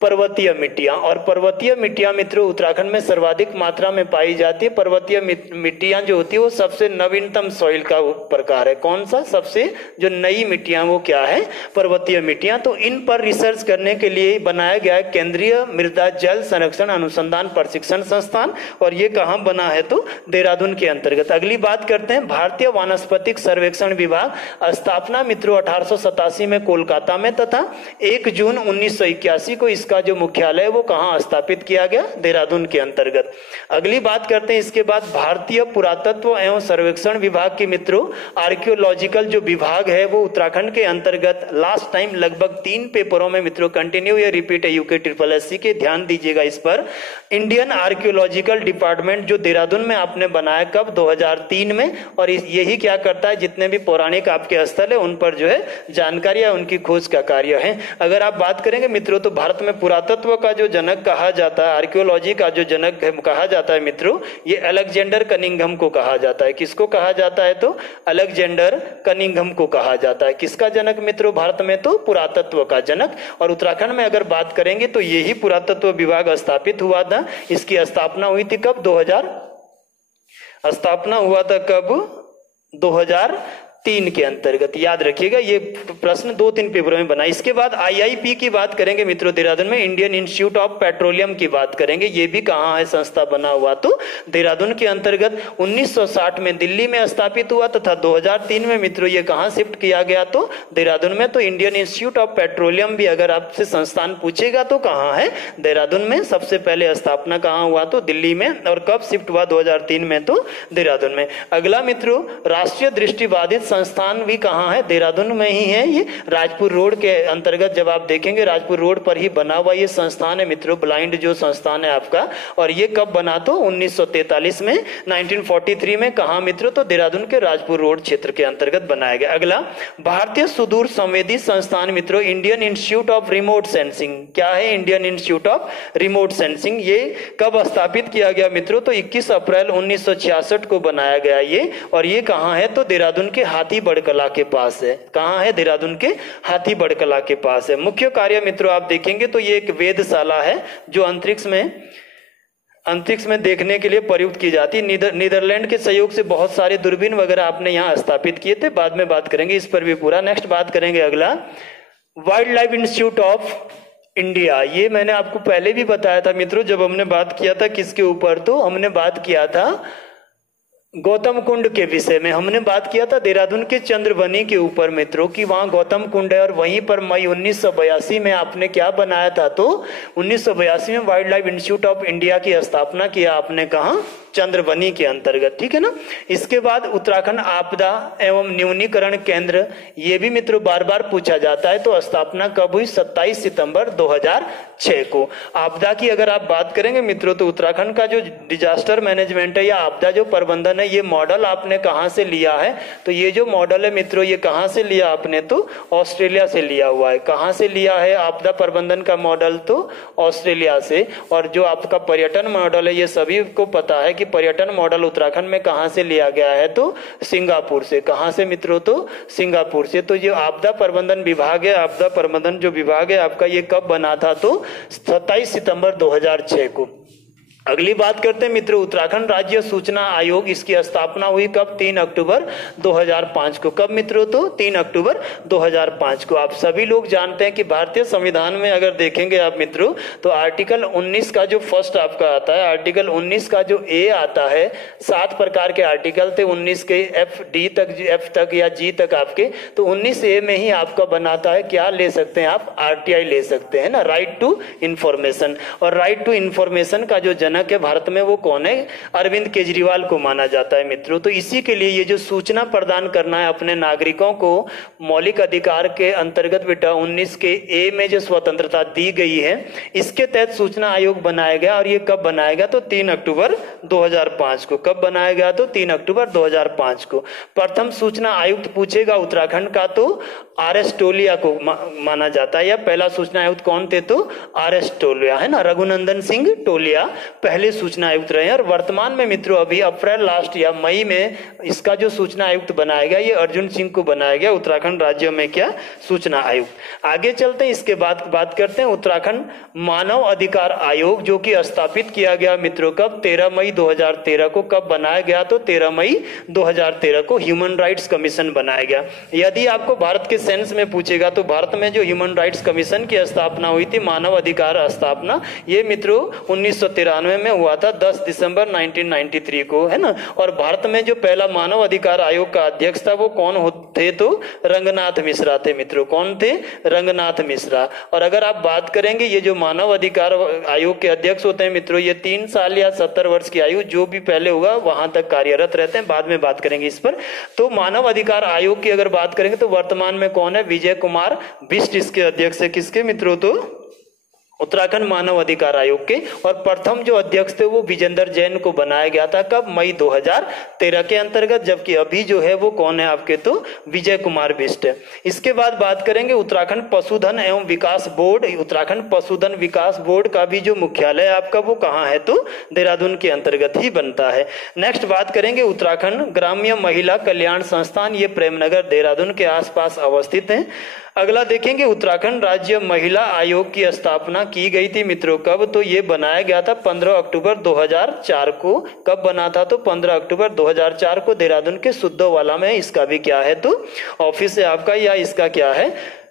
पर्वतीय मिट्टियां। और पर्वतीय मिट्टियां मित्रों उत्तराखंड में सर्वाधिक मात्रा में पाई जाती है। पर्वतीय मिट्टियां जो होती है वो सबसे नवीनतम सॉइल का प्रकार है। कौन सा? सबसे जो नई मिट्टियां वो क्या है? पर्वतीय मिट्टियां। तो इन पर रिसर्च करने के लिए बनाया गया है केंद्रीय मृदा जल संरक्षण अनुसंधान प्रशिक्षण संस्थान। और ये कहाँ बना है? तो देहरादून के अंतर्गत। अगली बात करते हैं भारतीय वानस्पतिक सर्वेक्षण विभाग। स्थापना मित्रों 1887 में कोलकाता में तथा 1 जून 1981 को इसका जो मुख्यालय वो कहां स्थापित किया गया? देहरादून के अंतर्गत। अगली बात करते हैं इसके बाद भारतीय पुरातत्व एवं सर्वेक्षण विभाग की मित्रों आर्कियोलॉजिकल जो विभाग है वो उत्तराखंड के अंतर्गत लास्ट टाइम लगभग 3 पेपरों में मित्रों कंटिन्यू या रिपीट है यूके SSSC के, ध्यान दीजिएगा इस पर। इंडियन आर्कियोलॉजिकल डिपार्टमेंट जो देहरादून में आपने बनाया कब? 2003 में। और यही क्या करता है? जितने भी पौराणिक आपके स्थल है उन पर जो है जानकारी या उनकी खोज का कार्य है। अगर आप बात करेंगे मित्रों तो भारत में पुरातत्व का जो जनक कहा जाता है, आर्कियोलॉजी का जो जनक कहा जाता है मित्रों, ये अलेक्जेंडर कनिंघम को कहा जाता है। किसको कहा जाता है? तो अलेक्जेंडर कनिंघम को कहा जाता है। किसका जनक मित्रों भारत में? तो पुरातत्व का जनक। और उत्तराखंड में अगर बात करेंगे तो यही पुरातत्व विभाग स्थापित हुआ था। इसकी स्थापना हुई थी कब? 2003 के अंतर्गत। याद रखिएगा ये प्रश्न 2-3 पेपरों में बना। इसके बाद IIP की बात करेंगे मित्रों देहरादून में, इंडियन इंस्टीट्यूट ऑफ पेट्रोलियम की बात करेंगे। ये भी कहाँ है संस्था बना हुआ? तो देहरादून के अंतर्गत। 1960 में दिल्ली में स्थापित हुआ तथा 2003 में मित्रों ये कहाँ शिफ्ट किया गया? तो देहरादून में। तो इंडियन इंस्टीट्यूट ऑफ पेट्रोलियम भी अगर आपसे संस्थान पूछेगा तो कहाँ है? देहरादून में। सबसे पहले स्थापना कहाँ हुआ? तो दिल्ली में। और कब शिफ्ट हुआ? 2003 में, तो देहरादून में। अगला मित्रों राष्ट्रीय दृष्टिबाधित संस्थान भी कहाँ है? देहरादून में ही है। ये राजपुर रोड के अंतर्गत जब आप देखेंगे राजपुर रोड पर ही बना हुआ ये संस्थान है मित्रों, ब्लाइंड जो संस्थान है आपका। और ये कब बना? तो 1943 में, 1943 में। कहाँ मित्रों? तो देहरादून के राजपुर रोड क्षेत्र के अंतर्गत बनाया गया। अगला भारतीय सुदूर संवेदी संस्थान मित्रों Indian institute of remote sensing. क्या है? Indian institute of remote sensing. ये कब स्थापित किया गया मित्रों? तो 21 अप्रैल 1966 को बनाया गया ये। और ये कहाँ है? तो देहरादून के हाथीबड़ कला के पास है। कहां है? देहरादून के हाथीबड़ कला के पास है। मुख्य कार्य मित्रों आप देखेंगे तो ये एक वेधशाला है जो अंतरिक्ष में देखने के लिए प्रयुक्त की जाती है। नीदरलैंड के सहयोग से बहुत सारे दूरबीन वगैरह आपने यहाँ स्थापित किए थे, बाद में बात करेंगे इस पर भी पूरा। नेक्स्ट बात करेंगे अगला wild life institute of India. ये मैंने आपको पहले भी बताया था मित्रों जब हमने बात किया था किसके ऊपर? तो हमने बात किया था गौतम कुंड के विषय में। हमने बात किया था देहरादून के चंद्रवनी के ऊपर मित्रों कि वहां गौतम कुंड है। और वहीं पर मई 1982 में आपने क्या बनाया था? तो 1982 में wild life institute of India की स्थापना किया आपने। कहा? चंद्रवनी के अंतर्गत। ठीक है ना। इसके बाद उत्तराखंड आपदा एवं न्यूनीकरण केंद्र, ये भी मित्रों बार बार पूछा जाता है। तो स्थापना कब हुई? 27 सितंबर 2006 को। आपदा की अगर आप बात करेंगे मित्रों तो उत्तराखंड का जो डिजास्टर मैनेजमेंट है या आपदा जो प्रबंधन है, ये मॉडल आपने कहां से लिया है? तो ये जो मॉडल है मित्रों ये कहां से लिया आपने? तो ऑस्ट्रेलिया से लिया हुआ है। कहां से लिया है आपदा प्रबंधन का मॉडल? तो ऑस्ट्रेलिया से। और जो आपका पर्यटन मॉडल है ये सभी को पता है कि पर्यटन मॉडल उत्तराखंड में कहां से लिया गया है? तो सिंगापुर से। कहां से मित्रों? तो सिंगापुर से। तो ये आपदा प्रबंधन विभाग है, आपदा प्रबंधन जो विभाग है आपका, ये कब बना था? तो 27 सितंबर 2006 को। अगली बात करते हैं मित्रों, उत्तराखंड राज्य सूचना आयोग, इसकी स्थापना हुई कब? 3 अक्टूबर 2005 को। कब मित्रों? तो 3 अक्टूबर 2005 को। आप सभी लोग जानते हैं कि भारतीय संविधान में अगर देखेंगे आप मित्रों, तो आर्टिकल 19 का जो फर्स्ट आपका आता है, आर्टिकल 19 का जो ए आता है, 7 प्रकार के आर्टिकल थे 19 के, एफ तक या जी तक आपके, तो 19 ए में ही आपका बनाता है क्या ले सकते हैं आप? आरटीआई ले सकते हैं ना, राइट टू इंफॉर्मेशन। और राइट टू इंफॉर्मेशन का जो के भारत में वो कौन है? अरविंद केजरीवाल को माना जाता है मित्रों। तो इसी के लिए ये जो सूचना प्रदान करना है अपने नागरिकों को मौलिक अधिकार के अंतर्गत बेटा 19 के ए में जो स्वतंत्रता दी गई है, इसके तहत सूचना आयोग बनाया गया। और ये कब बनाया गया? तो 3 अक्टूबर 2005 को। कब बनाया गया? तो 3 अक्टूबर 2005 को। प्रथम सूचना आयुक्त पूछेगा उत्तराखंड का तो आर.एस. टोलिया को माना जाता है। या पहला सूचना आयुक्त कौन थे? तो आर.एस. टोलिया है ना, रघुनंदन सिंह टोलिया पहले सूचना आयुक्त रहे हैं। और वर्तमान में मित्रों अभी अप्रैल लास्ट या मई में इसका जो सूचना आयुक्त बनाया गया, ये अर्जुन सिंह को बनाया गया उत्तराखंड राज्य में क्या? सूचना आयुक्त। आगे चलते हैं, इसके बाद बात करते हैं उत्तराखंड मानव अधिकार आयोग, जो कि स्थापित किया गया मित्रों कब? 13 मई 2013 को। कब बनाया गया? तो 13 मई 2013 को ह्यूमन राइट्स कमीशन बनाया गया। यदि आपको भारत के सेंस में पूछेगा तो भारत में जो ह्यूमन राइट्स कमीशन की स्थापना हुई थी, मानव अधिकार स्थापना, ये मित्रों 1993 में हुआ था, 10 दिसंबर 1993 को, है ना। और भारत में जो पहला मानव अधिकार आयोग का अध्यक्ष था वो कौन थे? तो रंगनाथ मिश्रा थे मित्रों। कौन थे? रंगनाथ मिश्रा। और अगर आप बात करेंगे, ये जो मानव अधिकार आयोग के अध्यक्ष होते हैं मित्रों, ये 3 साल या 70 वर्ष की आयु जो भी पहले होगा वहां तक कार्यरत रहते हैं। बाद में बात करेंगे इस पर। तो मानव अधिकार आयोग की अगर बात करेंगे तो वर्तमान में कौन है? विजय कुमार बिष्ट इसके अध्यक्ष है। किसके मित्रों? तो उत्तराखंड मानव अधिकार आयोग के। और प्रथम जो अध्यक्ष थे वो विजेंद्र जैन को बनाया गया था। कब? मई 2013 के अंतर्गत। जबकि अभी जो है वो कौन है आपके? तो विजय कुमार बिष्ट है। इसके बाद बात करेंगे उत्तराखंड पशुधन एवं विकास बोर्ड। उत्तराखंड पशुधन विकास बोर्ड का भी जो मुख्यालय आपका वो कहाँ है? तो देहरादून के अंतर्गत ही बनता है। नेक्स्ट बात करेंगे उत्तराखंड ग्राम्य महिला कल्याण संस्थान, ये प्रेमनगर देहरादून के आसपास अवस्थित है। अगला देखेंगे उत्तराखंड राज्य महिला आयोग की स्थापना की गई थी मित्रों। कब? तो ये बनाया गया था 15 अक्टूबर 2004 को। कब बना था? तो 15 अक्टूबर 2004 को देहरादून के सुद्धोवाला में इसका भी क्या है? तो ऑफिस है आपका, या इसका क्या है?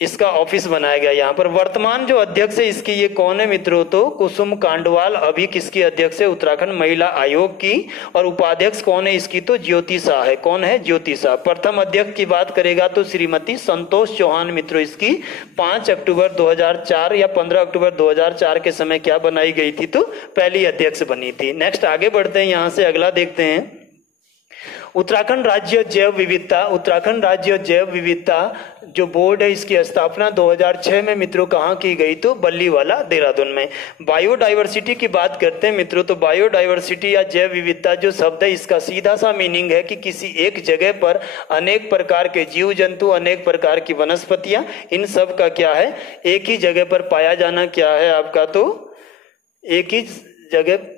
इसका ऑफिस बनाया गया यहाँ पर। वर्तमान जो अध्यक्ष है इसकी, ये कौन है मित्रों? तो कुसुम कांडवाल अभी किसकी अध्यक्ष है? उत्तराखंड महिला आयोग की। और उपाध्यक्ष कौन है इसकी? तो ज्योति शाह है। कौन है? ज्योति शाह। प्रथम अध्यक्ष की बात करेगा तो श्रीमती संतोष चौहान मित्रों इसकी 5 अक्टूबर 2004 या 15 अक्टूबर 2004 के समय क्या बनाई गई थी? तो पहली अध्यक्ष बनी थी। नेक्स्ट आगे बढ़ते हैं, यहां से अगला देखते हैं उत्तराखंड राज्य जैव विविधता। उत्तराखंड राज्य जैव विविधता जो बोर्ड है इसकी स्थापना 2006 में मित्रों कहाँ की गई? तो बल्लीवाला देहरादून में। बायोडाइवर्सिटी की बात करते हैं मित्रों, तो बायोडाइवर्सिटी या जैव विविधता जो शब्द है इसका सीधा सा मीनिंग है कि किसी एक जगह पर अनेक प्रकार के जीव जंतु, अनेक प्रकार की वनस्पतियां, इन सब का क्या है? एक ही जगह पर पाया जाना क्या है आपका? तो एक ही जगह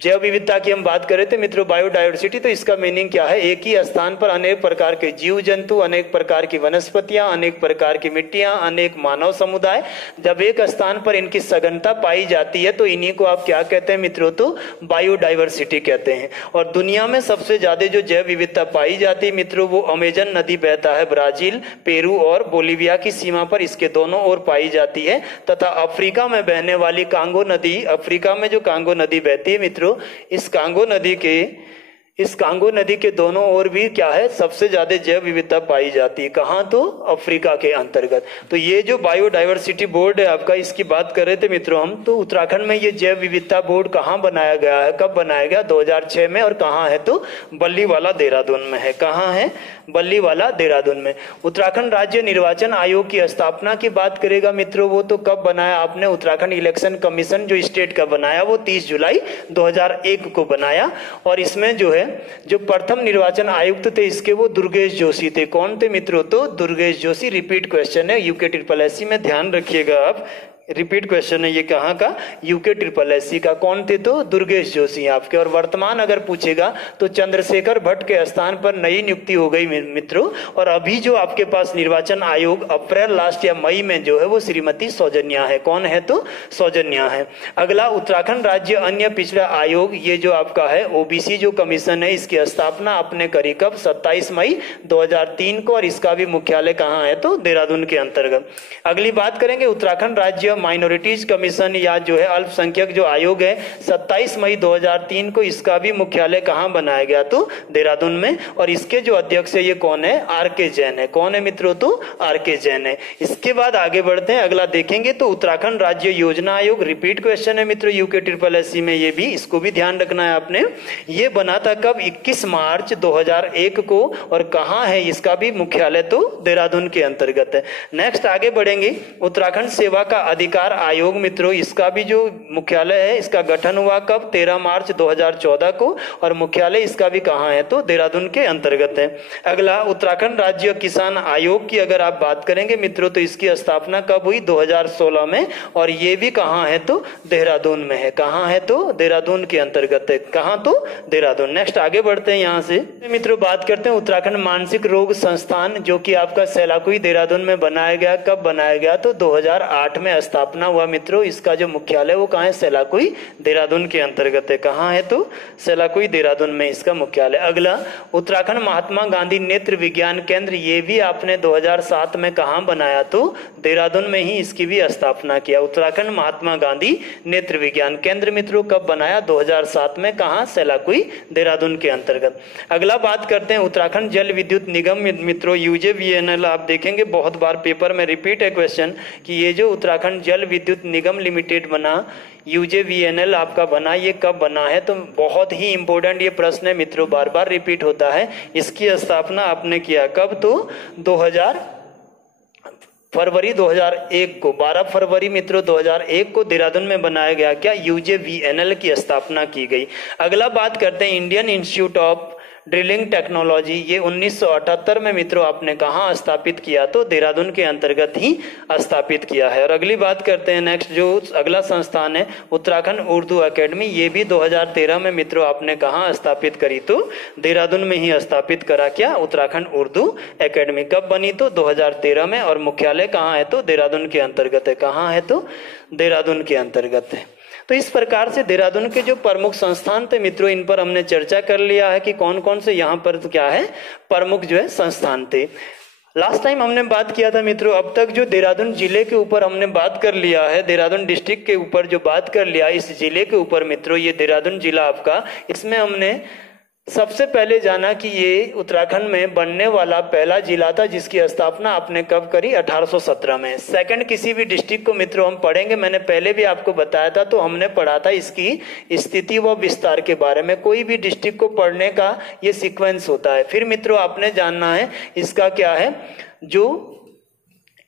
जैव विविधता की हम बात कर रहे थे मित्रों, बायोडाइवर्सिटी, तो इसका मीनिंग क्या है? एक ही स्थान पर अनेक प्रकार के जीव जंतु, अनेक प्रकार की वनस्पतियां, अनेक प्रकार की मिट्टियां, अनेक मानव समुदाय, जब एक स्थान पर इनकी सघनता पाई जाती है तो इन्हीं को आप क्या कहते हैं मित्रों? तो बायोडाइवर्सिटी कहते हैं। और दुनिया में सबसे ज्यादा जो जैव विविधता पाई जाती है मित्रों वो अमेजन नदी बहता है ब्राजील, पेरू और बोलीविया की सीमा पर, इसके दोनों ओर पाई जाती है। तथा अफ्रीका में बहने वाली कांगो नदी, अफ्रीका में जो कांगो नदी बहती है मित्रों, इस कांगो नदी के दोनों ओर भी क्या है? सबसे ज्यादा जैव विविधता पाई जाती है। कहां? तो अफ्रीका के अंतर्गत। तो ये जो बायोडाइवर्सिटी बोर्ड है आपका, इसकी बात कर रहे थे मित्रों हम, तो उत्तराखंड में ये जैव विविधता बोर्ड कहां बनाया गया है? कब बनाया गया? 2006 में। और कहां है? तो बल्लीवाला देहरादून में है। कहां है? बल्लीवाला देहरादून में। उत्तराखंड राज्य निर्वाचन आयोग की स्थापना की बात करेगा मित्रों, वो तो कब बनाया आपने? उत्तराखंड इलेक्शन कमीशन जो स्टेट का बनाया वो 30 जुलाई 2001 को बनाया। और इसमें जो है जो प्रथम निर्वाचन आयुक्त थे इसके वो दुर्गेश जोशी थे। कौन थे मित्रों? तो दुर्गेश जोशी। रिपीट क्वेश्चन है यूके SSSC में, ध्यान रखिएगा आप, रिपीट क्वेश्चन है ये, कहाँ का? यूके SSSC का। कौन थे? तो दुर्गेश जोशी आपके। और वर्तमान अगर पूछेगा तो चंद्रशेखर भट्ट के स्थान पर नई नियुक्ति हो गई मित्रों। और अभी जो आपके पास निर्वाचन आयोग अप्रैल लास्ट या मई में जो है वो श्रीमती सौजन्या है। कौन है? तो सौजन्या है। अगला उत्तराखंड राज्य अन्य पिछड़ा आयोग, ये जो आपका है ओबीसी जो कमीशन है, इसकी स्थापना आपने करी कब? 27 मई 2003 को। और इसका भी मुख्यालय कहाँ है? तो देहरादून के अंतर्गत। अगली बात करेंगे उत्तराखंड राज्य माइनॉरिटीज कमीशन या जो है अल्पसंख्यक जो आयोग है, 27 मई 2003 को इसका भी मुख्यालय कहाँ बनाया गया? तो देहरादून में। और इसके जो अध्यक्ष है ये कौन है? आर.के. जैन है। कौन है मित्रों? तो आर.के. जैन है। इसके बाद आगे बढ़ते हैं, अगला देखेंगे तो उत्तराखंड राज्य योजना आयोग। रिपीट क्वेश्चन है मित्रों यूके SSSC में, ये भी, इसको भी ध्यान रखना है आपने। ये बना था कब? 21 मार्च 2001 को। और कहाँ है इसका भी मुख्यालय? तो देहरादून के अंतर्गत है। नेक्स्ट आगे बढ़ेंगे, उत्तराखंड सेवा का अधिकार आयोग मित्रों, इसका भी जो मुख्यालय है इसका गठन हुआ कब? 13 मार्च 2014 को। और मुख्यालय इसका भी कहाँ है? तो देहरादून के अंतर्गत है। अगला उत्तराखंड राज्य किसान आयोग की अगर आप बात करेंगे मित्रों तो इसकी स्थापना कब हुई? 2016 में। और ये भी कहाँ है? तो देहरादून में है। कहाँ है? तो देहरादून के अंतर्गत है। कहाँ? तो देहरादून। नेक्स्ट आगे बढ़ते हैं यहाँ से मित्रों, बात करते हैं उत्तराखंड मानसिक रोग संस्थान, जो कि आपका सेलाकुई देहरादून में बनाया गया। कब बनाया गया? तो 2008 में स्थापना हुआ मित्रों। इसका जो मुख्यालय वो कहाँ है? सेलाकुई देहरादून के अंतर्गत है। कहाँ है? तो सेलाकुई देहरादून में इसका मुख्यालय। अगला उत्तराखंड महात्मा गांधी नेत्र विज्ञान केंद्र, ये भी आपने 2007 में कहाँ बनाया? तो देहरादून में ही इसकी भी स्थापना किया। उत्तराखंड महात्मा गांधी नेत्र विज्ञान केंद्र मित्रों कब बनाया? 2007 में। कहाँ? सेलाकुई देहरादून के अंतर्गत। अगला बात करते हैं उत्तराखंड जल विद्युत निगम मित्रों, UJVNL। आप देखेंगे बहुत बार पेपर में रिपीट है क्वेश्चन कि ये जो उत्तराखंड जल विद्युत निगम लिमिटेड बना, UJVNL आपका बना, ये कब बना है? तो बहुत ही इंपॉर्टेंट ये प्रश्न है मित्रों, बार बार रिपीट होता है। इसकी स्थापना आपने किया कब? तो 12 फरवरी मित्रों 2001 को देहरादून में बनाया गया। क्या? UJVNL की स्थापना की गई। अगला बात करते हैं Indian institute of drilling technology, ये 1978 में मित्रों आपने कहाँ स्थापित किया? तो देहरादून के अंतर्गत ही स्थापित किया है। और अगली बात करते हैं नेक्स्ट, जो अगला संस्थान है उत्तराखंड उर्दू एकेडमी, ये भी 2013 में मित्रों आपने कहाँ स्थापित करी? तो देहरादून में ही स्थापित करा। क्या? उत्तराखंड उर्दू एकेडमी। कब बनी? तो 2013 में। और मुख्यालय कहाँ है? तो देहरादून के अंतर्गत है। कहाँ है? तो देहरादून के अंतर्गत है। तो इस प्रकार से देहरादून के जो प्रमुख संस्थान थे मित्रों, इन पर हमने चर्चा कर लिया है कि कौन कौन से यहाँ पर क्या है प्रमुख जो है संस्थान थे। लास्ट टाइम हमने बात किया था मित्रों, अब तक जो देहरादून जिले के ऊपर हमने बात कर लिया है, देहरादून डिस्ट्रिक्ट के ऊपर जो बात कर लिया इस जिले के ऊपर मित्रों, ये देहरादून जिला आपका, इसमें हमने सबसे पहले जाना कि ये उत्तराखंड में बनने वाला पहला जिला था जिसकी स्थापना आपने कब करी? 1817 में। सेकंड, किसी भी डिस्ट्रिक्ट को मित्रों हम पढ़ेंगे, मैंने पहले भी आपको बताया था, तो हमने पढ़ा था इसकी स्थिति व विस्तार के बारे में। कोई भी डिस्ट्रिक्ट को पढ़ने का ये सीक्वेंस होता है। फिर मित्रों आपने जानना है इसका क्या है, जो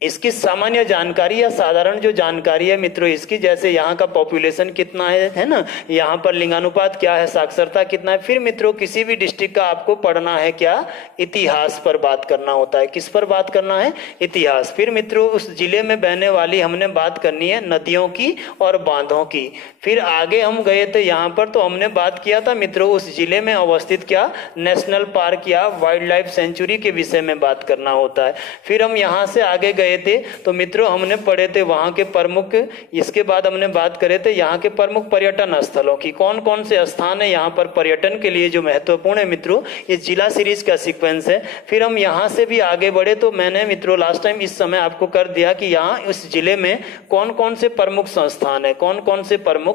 इसकी सामान्य जानकारी या साधारण जो जानकारी है मित्रों इसकी, जैसे यहाँ का पॉपुलेशन कितना है ना, यहाँ पर लिंगानुपात क्या है, साक्षरता कितना है। फिर मित्रों किसी भी डिस्ट्रिक्ट का आपको पढ़ना है क्या? इतिहास पर बात करना होता है। किस पर बात करना है? इतिहास। फिर मित्रों उस जिले में बहने वाली हमने बात करनी है नदियों की और बांधों की। फिर आगे हम गए थे यहाँ पर, तो हमने बात किया था मित्रों उस जिले में अवस्थित क्या नेशनल पार्क या वाइल्ड लाइफ सेंचुरी के विषय में बात करना होता है। फिर हम यहाँ से आगे गए थे तो मित्रों हमने पढ़े थे वहां के प्रमुख, इसके बाद हमने बात करे थे यहाँ के प्रमुख पर्यटन स्थलों की, कौन कौन से स्थान है यहाँ पर पर्यटन के लिए जो महत्वपूर्ण है मित्रों। ये जिला सीरीज का सीक्वेंस है। फिर हम यहाँ से भी आगे बढ़े तो मैंने मित्रों लास्ट टाइम इस समय आपको कर दिया कि यहाँ इस जिले में कौन कौन से प्रमुख संस्थान है, कौन कौन से प्रमुख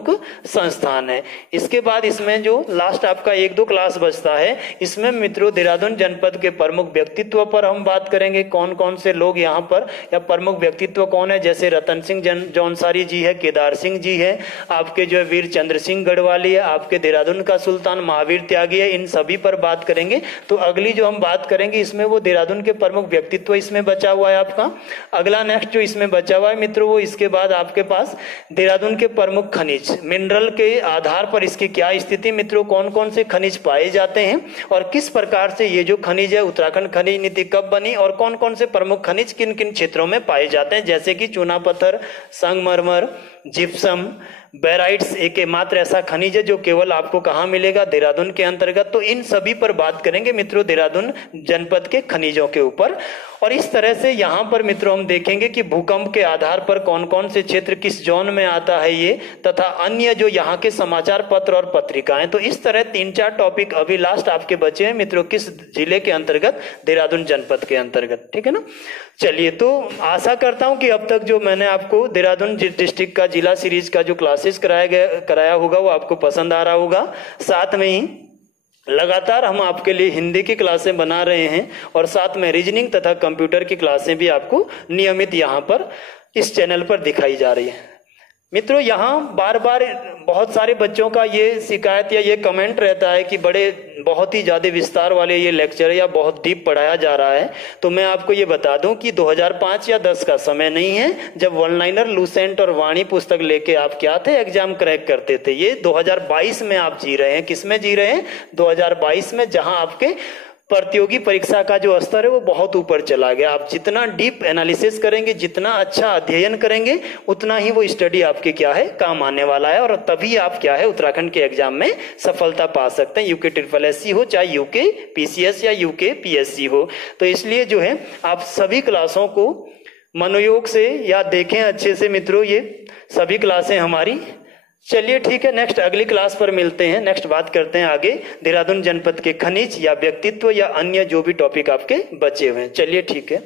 संस्थान है। इसके बाद इसमें जो लास्ट आपका 1-2 क्लास बचता है, इसमें मित्रों देहरादून जनपद के प्रमुख व्यक्तित्व पर हम बात करेंगे, कौन कौन से लोग यहाँ पर या प्रमुख व्यक्तित्व कौन है। जैसे रतन सिंह जौनसारी जी है, केदार सिंह जी है, आपके जो है वीर चंद्र सिंह गढ़वाली है, आपके देहरादून का सुल्तान महावीर त्यागी है, इन सभी पर बात करेंगे। तो अगली जो हम बात करेंगे इसमें वो देहरादून के प्रमुख व्यक्तित्व इसमें बचा हुआ है आपका। अगला नेक्स्ट जो इसमें बचा हुआ है मित्रों वो इसके बाद आपके पास देहरादून के प्रमुख खनिज, मिनरल के आधार पर इसकी क्या स्थिति मित्रों, कौन कौन से खनिज पाए जाते हैं और किस प्रकार से ये जो खनिज है उत्तराखंड खनिज नीति कब बनी और कौन कौन से प्रमुख खनिज किन किन क्षेत्रों में पाए जाते हैं, जैसे कि चूना पत्थर, संगमरमर, जिप्सम, बेराइट्स एक मात्र ऐसा खनिज है जो केवल आपको कहाँ मिलेगा, देहरादून के अंतर्गत। तो इन सभी पर बात करेंगे मित्रों देहरादून जनपद के खनिजों के ऊपर। और इस तरह से यहाँ पर मित्रों हम देखेंगे कि भूकंप के आधार पर कौन कौन से क्षेत्र किस जोन में आता है ये, तथा अन्य जो यहाँ के समाचार पत्र और पत्रिकाएं। तो इस तरह 3-4 टॉपिक अभी लास्ट आपके बचे हैं मित्रों, किस जिले के अंतर्गत, देहरादून जनपद के अंतर्गत, ठीक है ना। चलिए, तो आशा करता हूं कि अब तक जो मैंने आपको देहरादून डिस्ट्रिक्ट का जिला सीरीज का जो क्लासेस कराया होगा वो आपको पसंद आ रहा होगा। साथ में ही लगातार हम आपके लिए हिंदी की क्लासें बना रहे हैं और साथ में रीजनिंग तथा कंप्यूटर की क्लासें भी आपको नियमित यहाँ पर इस चैनल पर दिखाई जा रही है। मित्रों, यहाँ बार बार बहुत सारे बच्चों का ये शिकायत या ये कमेंट रहता है कि बहुत ही ज्यादा विस्तार वाले ये लेक्चर या बहुत डीप पढ़ाया जा रहा है। तो मैं आपको ये बता दूं कि 2005 या 10 का समय नहीं है जब वन लाइनर, लूसेंट और वाणी पुस्तक लेके आप क्या थे, एग्जाम क्रैक करते थे। ये 2022 में आप जी रहे हैं। किसमें जी रहे हैं? 2022 में, जहां आपके प्रतियोगी परीक्षा का जो स्तर है वो बहुत ऊपर चला गया। आप जितना डीप एनालिसिस करेंगे, जितना अच्छा अध्ययन करेंगे, उतना ही वो स्टडी आपके क्या है, काम आने वाला है। और तभी आप क्या है, उत्तराखंड के एग्जाम में सफलता पा सकते हैं, यूके SSSC हो चाहे यूके PCS या यूके PSC हो। तो इसलिए जो है आप सभी क्लासों को मनोयोग से या देखें अच्छे से मित्रों, ये सभी क्लासें हमारी। चलिए ठीक है, नेक्स्ट अगली क्लास पर मिलते हैं। नेक्स्ट बात करते हैं आगे देहरादून जनपद के खनिज या व्यक्तित्व या अन्य जो भी टॉपिक आपके बचे हुए हैं। चलिए ठीक है।